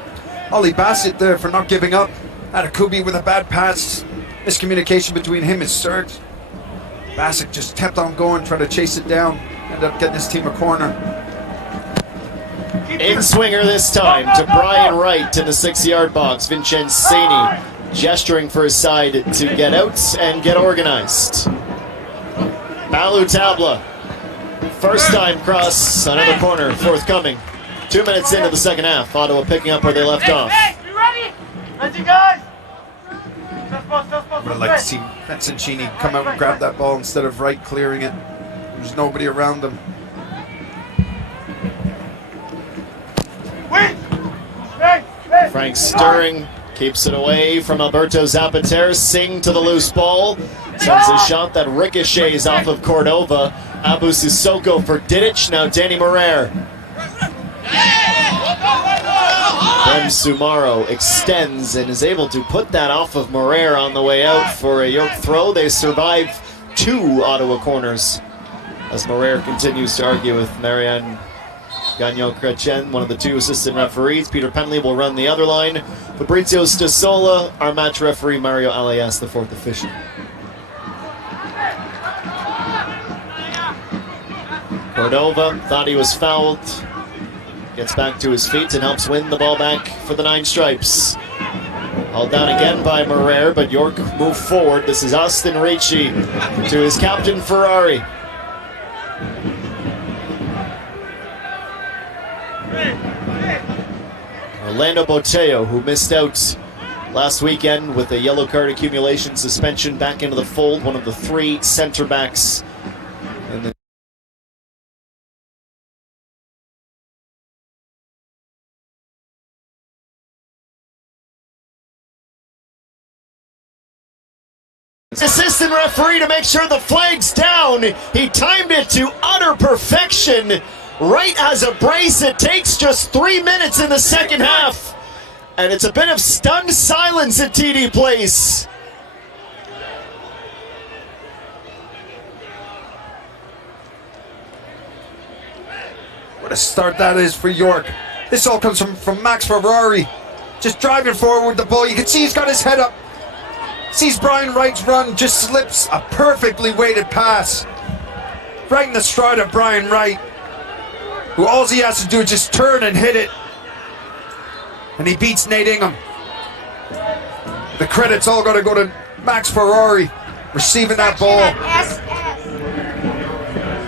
Ollie Bassett there for not giving up. Atakubi with a bad pass. Miscommunication between him and Serge. Bassett just kept on going, trying to chase it down. Ended up getting his team a corner. In-swinger this time to Brian Wright in the 6-yard box. Vincenzini gesturing for his side to get out and get organized. Balu Tabla. First time cross, another corner forthcoming. 2 minutes into the second half. Ottawa picking up where they left off. You ready? Ready, guys? I would like to see Vincenzini come out and grab that ball instead of Wright clearing it. There's nobody around him. Frank Stirring keeps it away from Alberto Zapater. Singh to the loose ball. Sends a shot that ricochets off of Cordova. Abu Sissoko for Didic. Now Danny Morer. Ben Sumaro extends and is able to put that off of Morer on the way out for a York throw. They survive 2 Ottawa corners as Morer continues to argue with Marianne Gagnon-Chrétien, one of the 2 assistant referees. Peter Penley will run the other line. Fabrizio Stasola, our match referee. Mario Alias, the 4th official. Cordova thought he was fouled. Gets back to his feet and helps win the ball back for the 9 Stripes. Held down again by Morer, but York move forward. This is Austin Ricci to his captain Ferrari. Orlando Boteo, who missed out last weekend with a yellow card accumulation suspension, back into the fold. One of the 3 center backs in the assistant referee to make sure the flag's down. He timed it to utter perfection. Wright has a brace. It takes just 3 minutes in the second half. And it's a bit of stunned silence at TD Place. What a start that is for York. This all comes from Max Ferrari. Just driving forward with the ball. You can see he's got his head up. Sees Brian Wright's run, just slips a perfectly weighted pass. Right in the stride of Brian Wright, who all he has to do is just turn and hit it. And he beats Nate Ingham. The credit's all got to go to Max Ferrari, receiving that ball.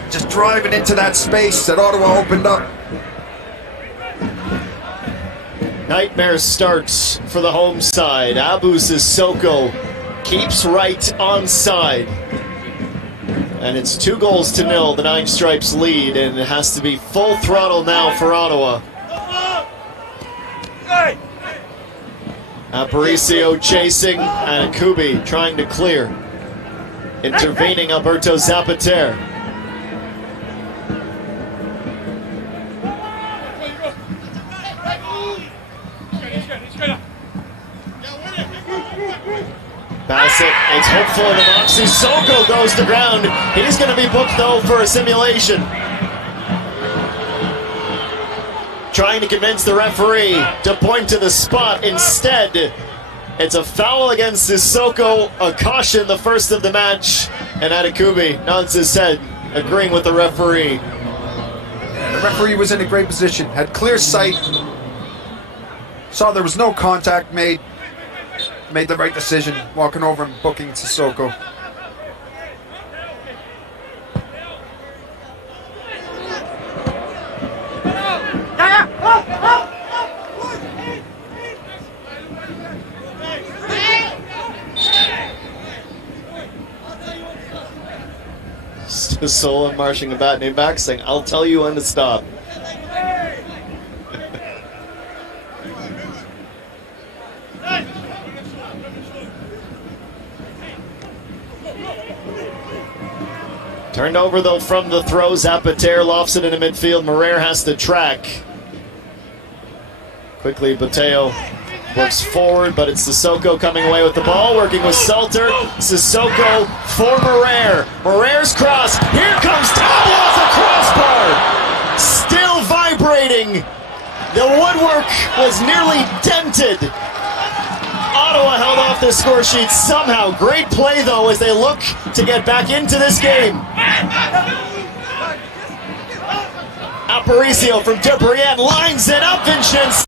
Just driving into that space that Ottawa opened up. Nightmare starts for the home side. Abu Sissoko keeps Wright onside. And it's 2-0. The 9 Stripes lead, and it has to be full throttle now for Ottawa. Aparicio chasing, and Akubi trying to clear. Intervening Alberto Zapater. Bassett is hopeful in the box. Sissoko goes to ground. He's going to be booked, though, for a simulation. Trying to convince the referee to point to the spot. Instead, it's a foul against Sissoko, a caution, the first of the match. And Adekubi nods his head, agreeing with the referee. The referee was in a great position, had clear sight, saw there was no contact made the right decision, walking over and booking Sissoko. Sola marching a bat name back, saying, "I'll tell you when to stop." Turned over, though, from the throw. Zapater lofts it into midfield. Morer has to track. Quickly, Bateo works forward, but it's Sissoko coming away with the ball, working with Salter. Sissoko for Morer. Morer's cross. Here comes Tabla off the crossbar. Still vibrating. The woodwork was nearly dented. Ottawa held off the score sheet somehow. Great play, though, as they look to get back into this game. Aparicio from Debrienne lines it up, Vincenzo.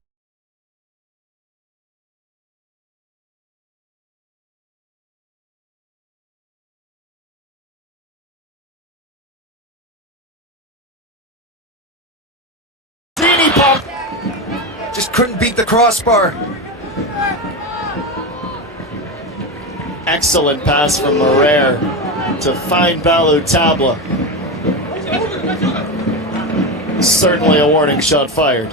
Just couldn't beat the crossbar. Excellent pass from Morer to find Balu Tabla. Certainly a warning shot fired.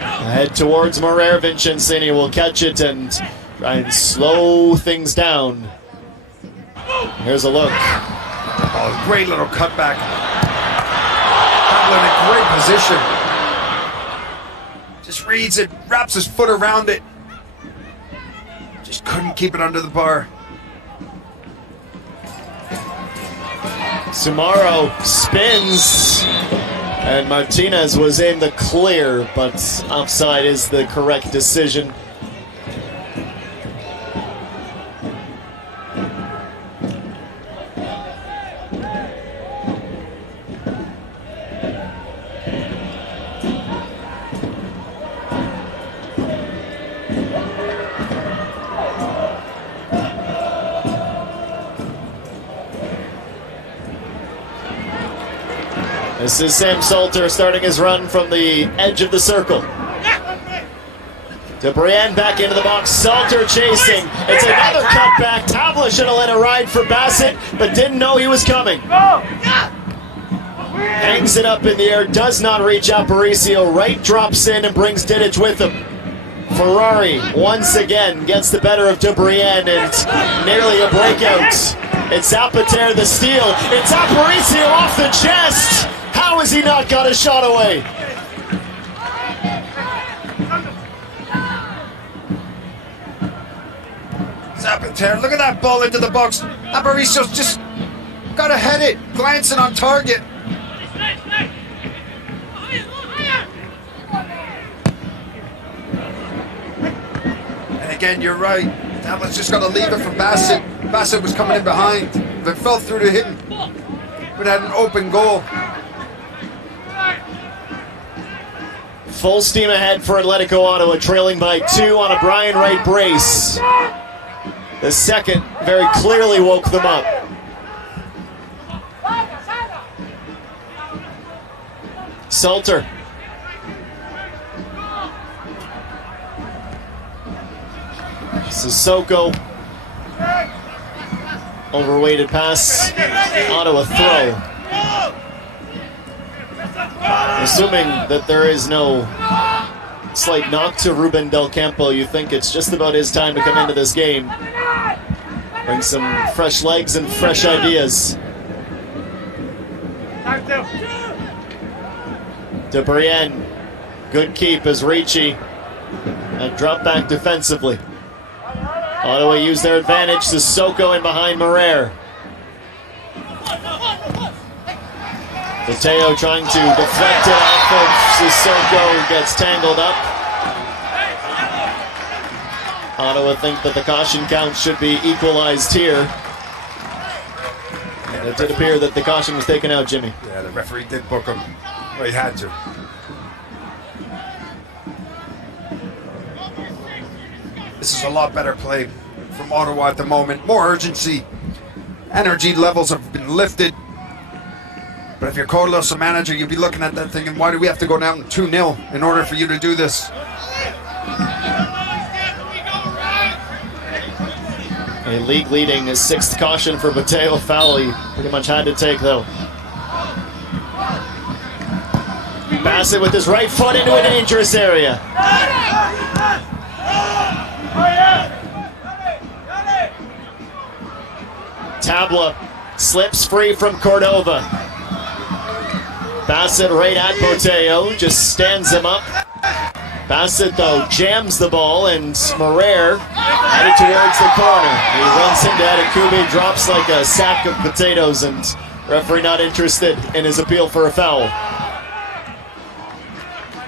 Ahead towards Morer. Vincenzini will catch it and try and slow things down. Here's a look. Oh, great little cutback. Tabla in a great position. Just reads it, wraps his foot around it. Just couldn't keep it under the bar. Sumaro spins, and Martinez was in the clear, but offside is the correct decision. This is Sam Salter starting his run from the edge of the circle. Debrienne back into the box. Salter chasing. It's another cutback. Tabla should have let it ride for Bassett, but didn't know he was coming. Hangs it up in the air. Does not reach Aparicio. Right drops in and brings Didic with him. Ferrari once again gets the better of Debrienne and nearly a breakout. It's Zapater the steal. It's Aparicio off the chest. How has he not got a shot away? Zapater, look at that ball into the box. Aparicio's just got to head it, glancing on target. And again, you're right. Tabla's just got to leave it for Bassett. Bassett was coming in behind. If it fell through to him, would have had an open goal. Full steam ahead for Atletico Ottawa, trailing by 2 on a Brian Wright brace. The second very clearly woke them up. Salter. Sissoko. Overweighted pass. Ottawa throw. Assuming that there is no slight knock to Ruben Del Campo, you think it's just about his time to come into this game. Bring some fresh legs and fresh ideas. Debrienne, good keep as Ricci and drop back defensively. Ottawa use their advantage. Sissoko in behind Morer. Mateo trying to deflect it off of Sissoko, gets tangled up. Ottawa think that the caution count should be equalized here. And it did appear that the caution was taken out, Jimmy. Yeah, the referee did book him. Well, he had to. This is a lot better play from Ottawa at the moment. More urgency. Energy levels have been lifted. But if you're Carlos, a manager, you'd be looking at that thing, and why do we have to go down 2-0 in order for you to do this? A league leading his 6th caution for Mateo foul. He pretty much had to take, though. Bassett with his right foot into a dangerous area. Tabla slips free from Cordova. Bassett right at Boteo, just stands him up. Bassett, though, jams the ball, and Morer headed towards the corner. He runs into Adekubi, drops like a sack of potatoes, and referee not interested in his appeal for a foul.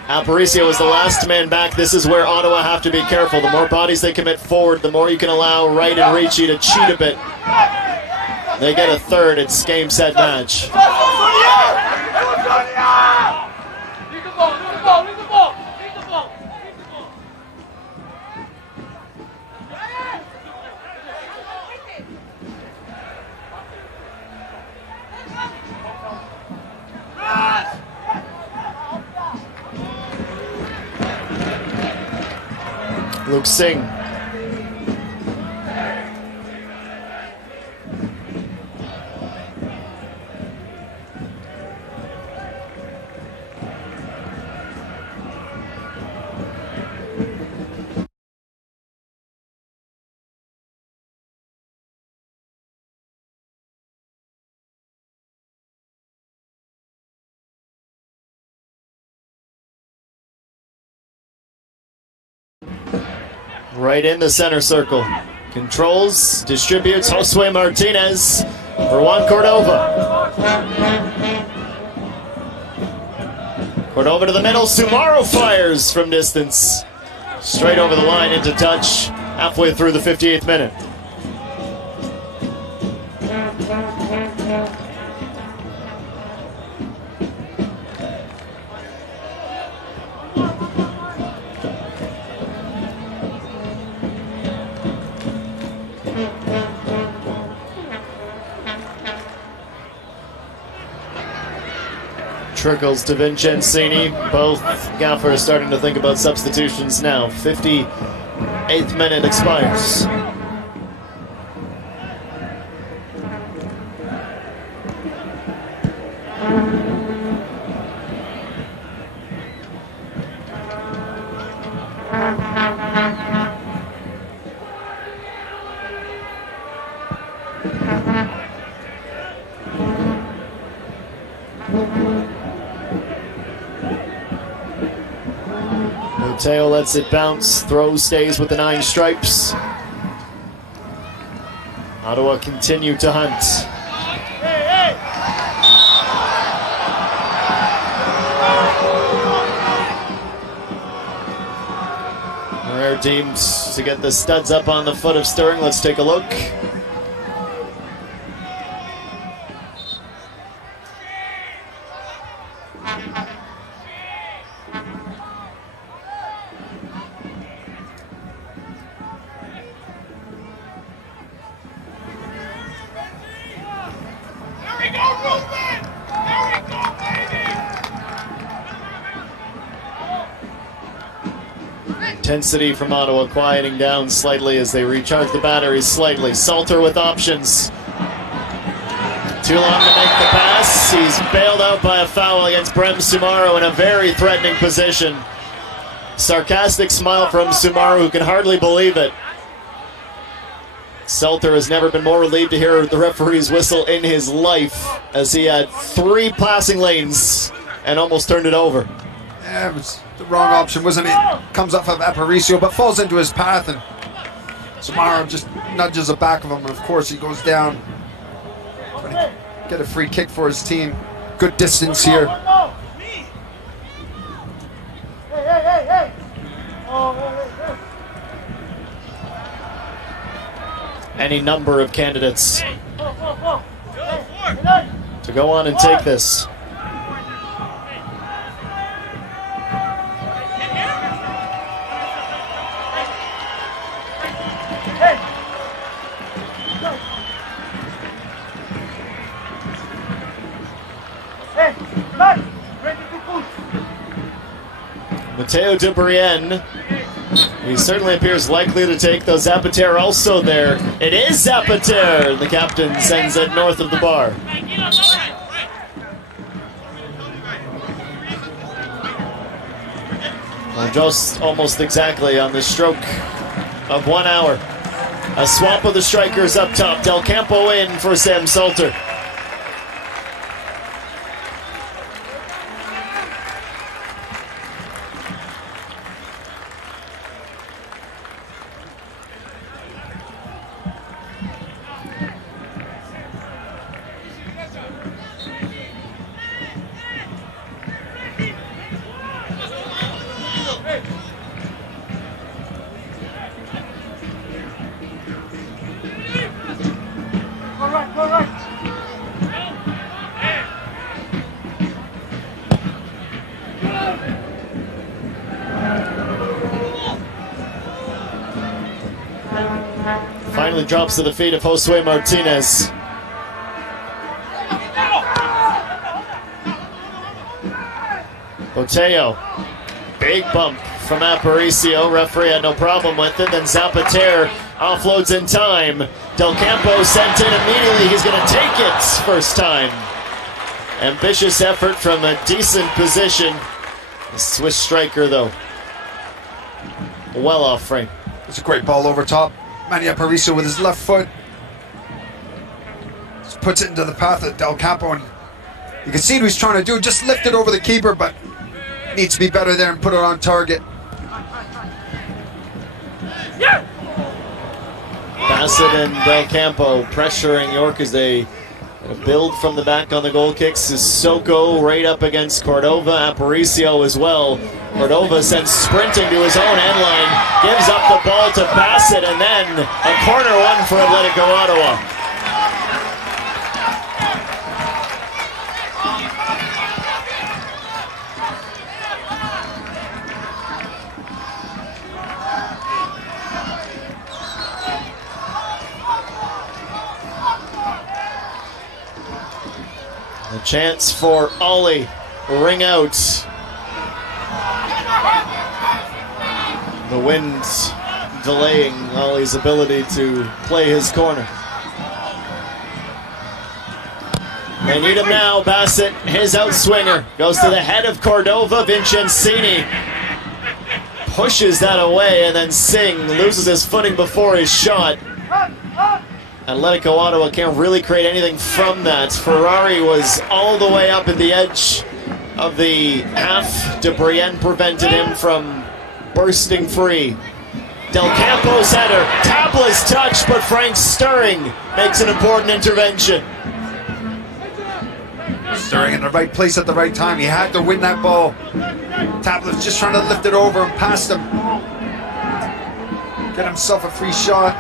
Aparicio is the last man back. This is where Ottawa have to be careful. The more bodies they commit forward, the more you can allow Wright and Ricci to cheat a bit. They get a third. It's game, set, match. Luke Singh. Right in the center circle. Controls, distributes Josue Martinez for Juan Cordova. Cordova to the middle. Sumaro fires from distance. Straight over the line into touch halfway through the 58th minute. Trickles to Vincenzini. Both gaffers starting to think about substitutions now. 58th minute expires. Mateo lets it bounce, throw stays with the 9 stripes. Ottawa continue to hunt. Morer teams to get the studs up on the foot of Stirring. Let's take a look. Intensity from Ottawa quieting down slightly as they recharge the batteries slightly. Salter with options. Too long to make the pass. He's bailed out by a foul against Brem Sumaro in a very threatening position. Sarcastic smile from Sumaro, who can hardly believe it. Salter has never been more relieved to hear the referee's whistle in his life, as he had 3 passing lanes and almost turned it over. Yeah, it was The wrong option, wasn't it? Comes off of Aparicio, but falls into his path, and Samaro just nudges the back of him, and of course he goes down. Trying to get a free kick for his team. Good distance here. Any number of candidates to go on and take this. Mateo de Brienne, he certainly appears likely to take, though Zapater also there. It is Zapater! The captain sends it north of the bar. Well, just almost exactly on the stroke of 1 hour. A swap of the strikers up top. Del Campo in for Sam Salter. Finally drops to the feet of Josue Martinez. Boteo, big bump from Aparicio. Referee had no problem with it. Then Zapater offloads in time. Del Campo sent in immediately. He's going to take it first time. Ambitious effort from a decent position. The Swiss striker, though, well off frame. It's a great ball over top. Manny Aparicio with his left foot just puts it into the path of Del Campo, and you can see what he's trying to do. Just lift it over the keeper, but needs to be better there and put it on target. Bassett and Del Campo pressuring York as they build from the back on the goal kicks. Sissoko right up against Cordova. Aparicio as well. Cordova sends sprinting to his own end line, gives up the ball to Bassett, and then a corner one for Atletico Ottawa. A chance for Ollie, ring out. The wind delaying Ollie's ability to play his corner. They need him now. Bassett, his outswinger, goes to the head of Cordova. Vincenzini pushes that away, and then Singh loses his footing before his shot. Atletico Ottawa can't really create anything from that. Ferrari was all the way up at the edge of the half. De Brienne prevented him from bursting free. Del Campo's header, Tabla's touch, but Frank Stirring makes an important intervention. Stirring in the right place at the right time. He had to win that ball. Tabla's just trying to lift it over and past him. Get himself a free shot.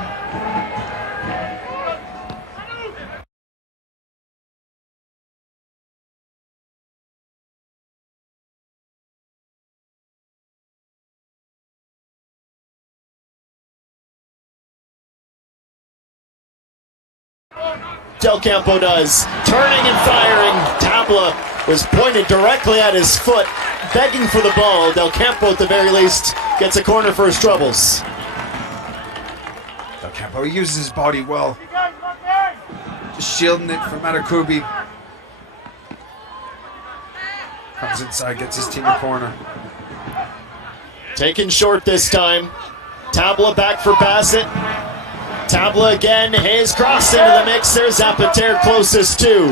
Del Campo does, turning and firing. Tabla was pointed directly at his foot, begging for the ball. Del Campo, at the very least, gets a corner for his troubles. Del Campo, he uses his body well. Just shielding it from Matakubi. Comes inside, gets his team a corner. Taken short this time. Tabla back for Bassett. Tabla again, his cross into the mix. There's Zapater closest to.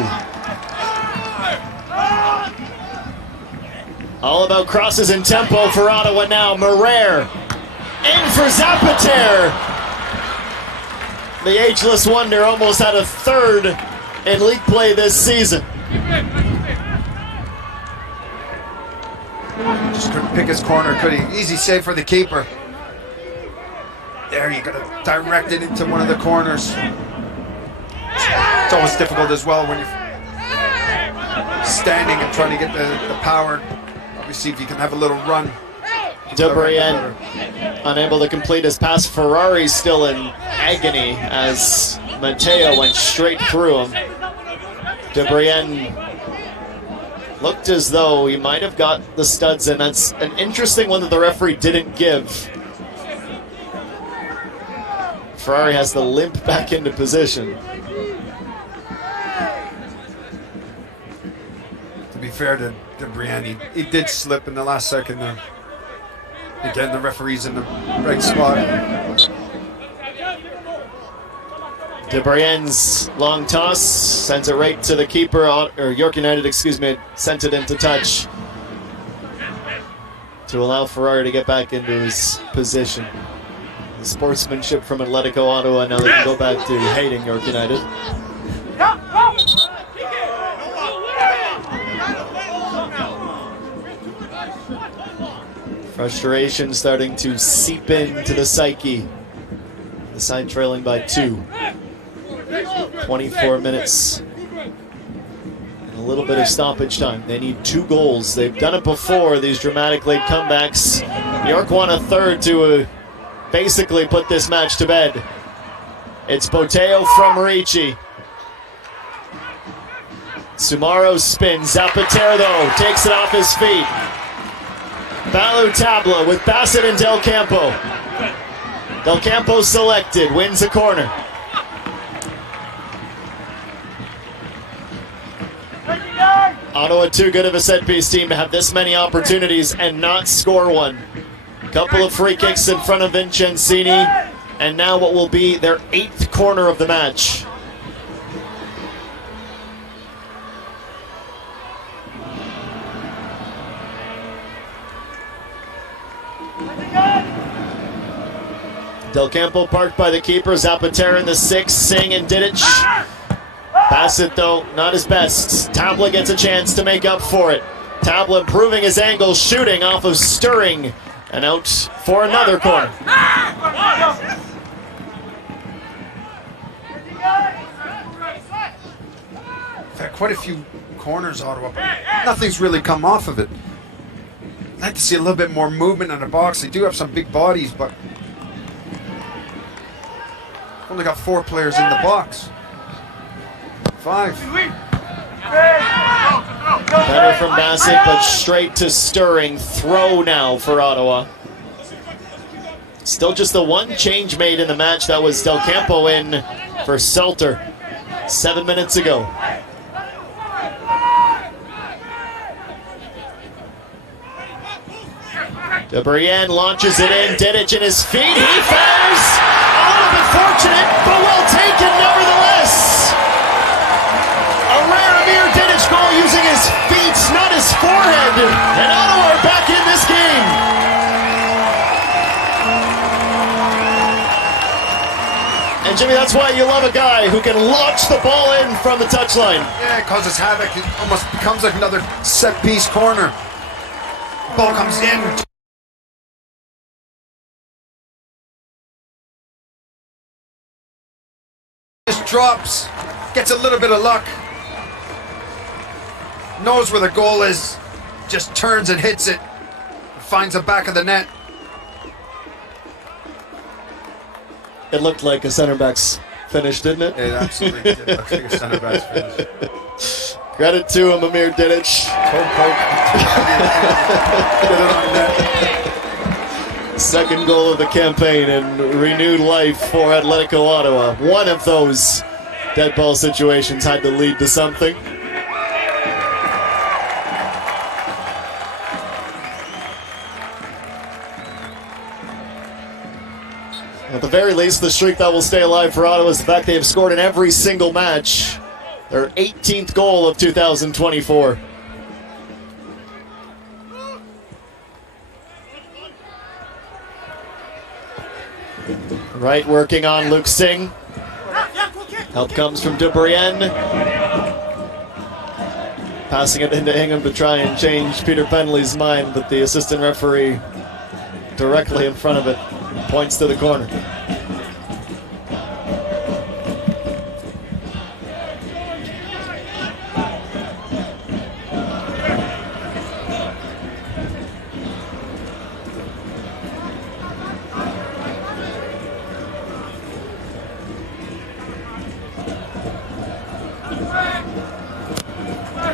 All about crosses and tempo for Ottawa now. Marrere in for Zapater. The ageless wonder almost had a third in league play this season. Just couldn't pick his corner, could he? Easy save for the keeper. There, you gotta direct it into one of the corners. It's always difficult as well when you're standing and trying to get the power. Obviously, if you can have a little run. Debrienne unable to complete his pass. Ferrari still in agony as Matteo went straight through him. Debrienne looked as though he might have got the studs in. That's an interesting one that the referee didn't give. Ferrari has the limp back into position. To be fair to Debrienne, he did slip in the last second there. Again, the referee's in the right spot. Debrienne's long toss sends it right to the keeper, or York United, excuse me, sent it into touch to allow Ferrari to get back into his position. The sportsmanship from Atletico Ottawa, now they can go back to hating York United. Frustration starting to seep into the psyche. The side trailing by 2. 24 minutes. And a little bit of stoppage time. They need 2 goals. They've done it before, these dramatic late comebacks. York won a third to basically put this match to bed. It's Boteo from Ricci. Sumaro spins. Zapater, though, takes it off his feet. Balu Tabla with Bassett and Del Campo. Del Campo selected, wins a corner. Ottawa too good of a set-piece team to have this many opportunities and not score one. Couple of free kicks in front of Vincenzini, and now what will be their 8th corner of the match. Del Campo parked by the keeper. Zapater in the 6th. Singh and Didic. Bassett, though, not his best. Tabla gets a chance to make up for it. Tabla improving his angle, shooting off of Stirring, and out for another corner. We've had quite a few corners, Ottawa, but nothing's really come off of it. I'd like to see a little bit more movement in the box. They do have some big bodies, but only got 4 players in the box. 5. Better from Bassett, but straight to Stirring. Throw now for Ottawa. Still just the one change made in the match. That was Del Campo in for Selter 7 minutes ago. Debrienne launches it in. Didic in his feet. He fires. A little bit fortunate, but well taken nevertheless. A rare Amir Didic goal using his feet, not his forehead. And Ottawa are back in this game. And Jimmy, that's why you love a guy who can launch the ball in from the touchline. Yeah, it causes havoc. It almost becomes like another set-piece corner. Ball comes in. Just drops, gets a little bit of luck, knows where the goal is, just turns and hits it, finds the back of the net. It looked like a center back's finish, didn't it? It absolutely did look like a center back's finish. Credit to him, Amir Didic. Get it on net. Second goal of the campaign and renewed life for Atletico Ottawa. One of those dead ball situations had to lead to something. At the very least, the streak that will stay alive for Ottawa is the fact they have scored in every single match. Their 18th goal of 2024. Right working on Luke Singh. Help comes from DeBrienne. Passing it into Ingham to try and change Peter Penley's mind, but the assistant referee directly in front of it points to the corner.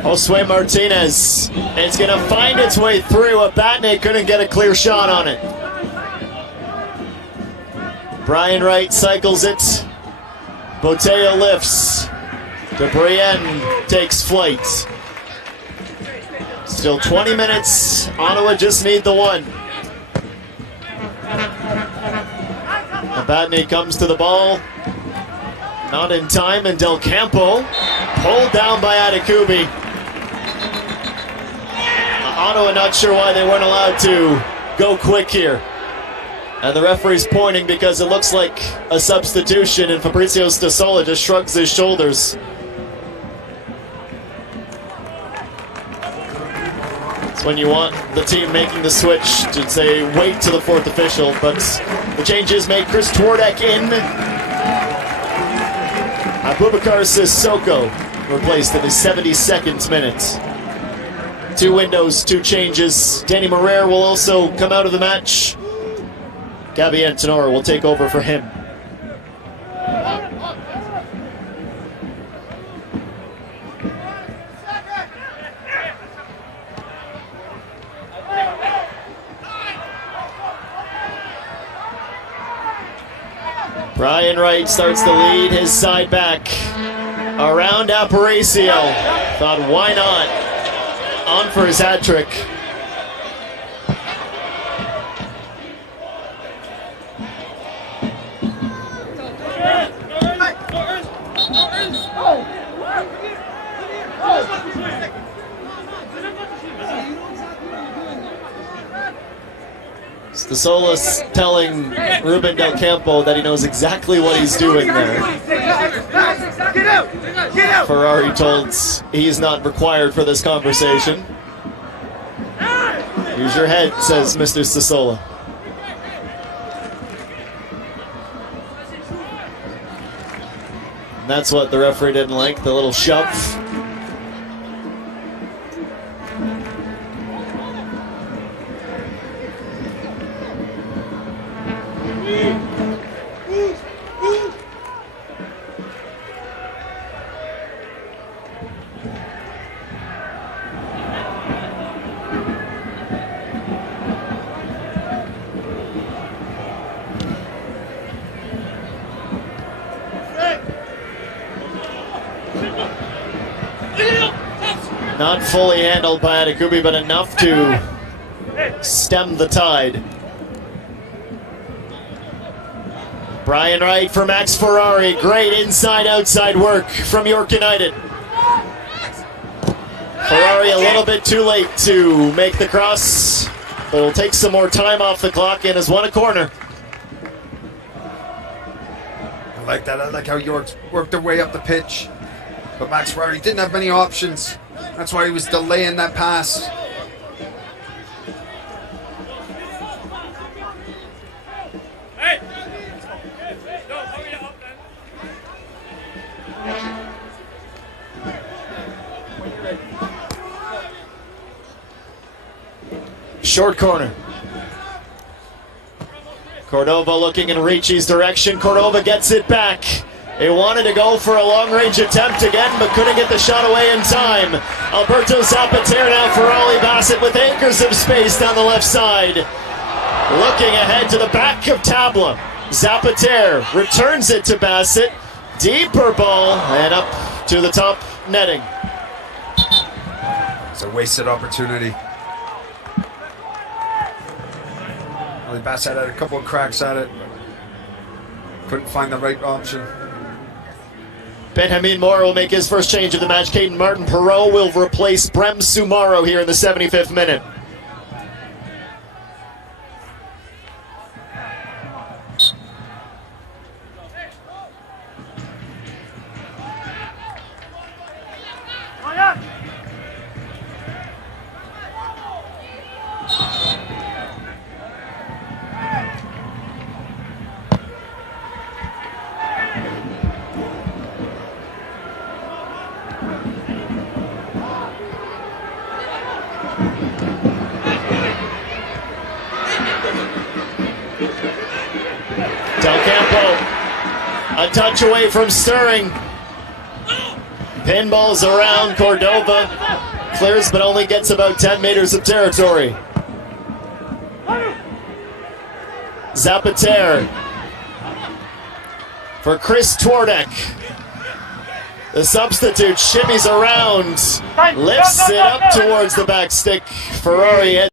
Josue Martinez. It's going to find its way through. Abatne couldn't get a clear shot on it. Brian Wright cycles it. Boteo lifts. DeBrienne takes flight. Still 20 minutes. Ottawa just need the one. Abatne comes to the ball. Not in time, and Del Campo pulled down by Adekubi. Ottawa not sure why they weren't allowed to go quick here. And the referee's pointing because it looks like a substitution, and Fabrizio Stasola just shrugs his shoulders. It's when you want the team making the switch to say wait to the fourth official, but the change is made. Chris Twardek in. Abubakar Sissoko replaced in the 72nd minute. 2 windows, 2 changes. Danny Morer will also come out of the match. Gabby Antonora will take over for him. Brian Wright starts to lead his side back around Aparicio. Thought, why not? On for his hat trick. Stasola's telling Ruben Del Campo that he knows exactly what he's doing there. Ferrari told he's not required for this conversation. Use your head, says Mr. Stasola. And that's what the referee didn't like, the little shove. Not fully handled by Adekubi, but enough to stem the tide. Brian Wright for Max Ferrari. Great inside-outside work from York United. Ferrari a little bit too late to make the cross, but it'll take some more time off the clock and has won a corner. I like that. I like how York worked their way up the pitch. But Max Ferrari didn't have many options. That's why he was delaying that pass. Short corner. Cordova looking in Ricci's direction. Cordova gets it back. He wanted to go for a long-range attempt again, but couldn't get the shot away in time. Alberto Zapater now for Ollie Bassett with acres of space down the left side. Looking ahead to the back of Tabla. Zapater returns it to Bassett. Deeper ball and up to the top netting. It's a wasted opportunity. Ollie Bassett had a couple of cracks at it. Couldn't find the right option. Benjamin Moore will make his first change of the match. Caden Martin-Perreault will replace Brem Sumaro here in the 75th minute. Del Campo, a touch away from stirring. Pinballs around Cordova. Clears, but only gets about 10 meters of territory. Zapater for Chris Twardek. The substitute shimmies around, lifts it up towards the back stick. Ferrari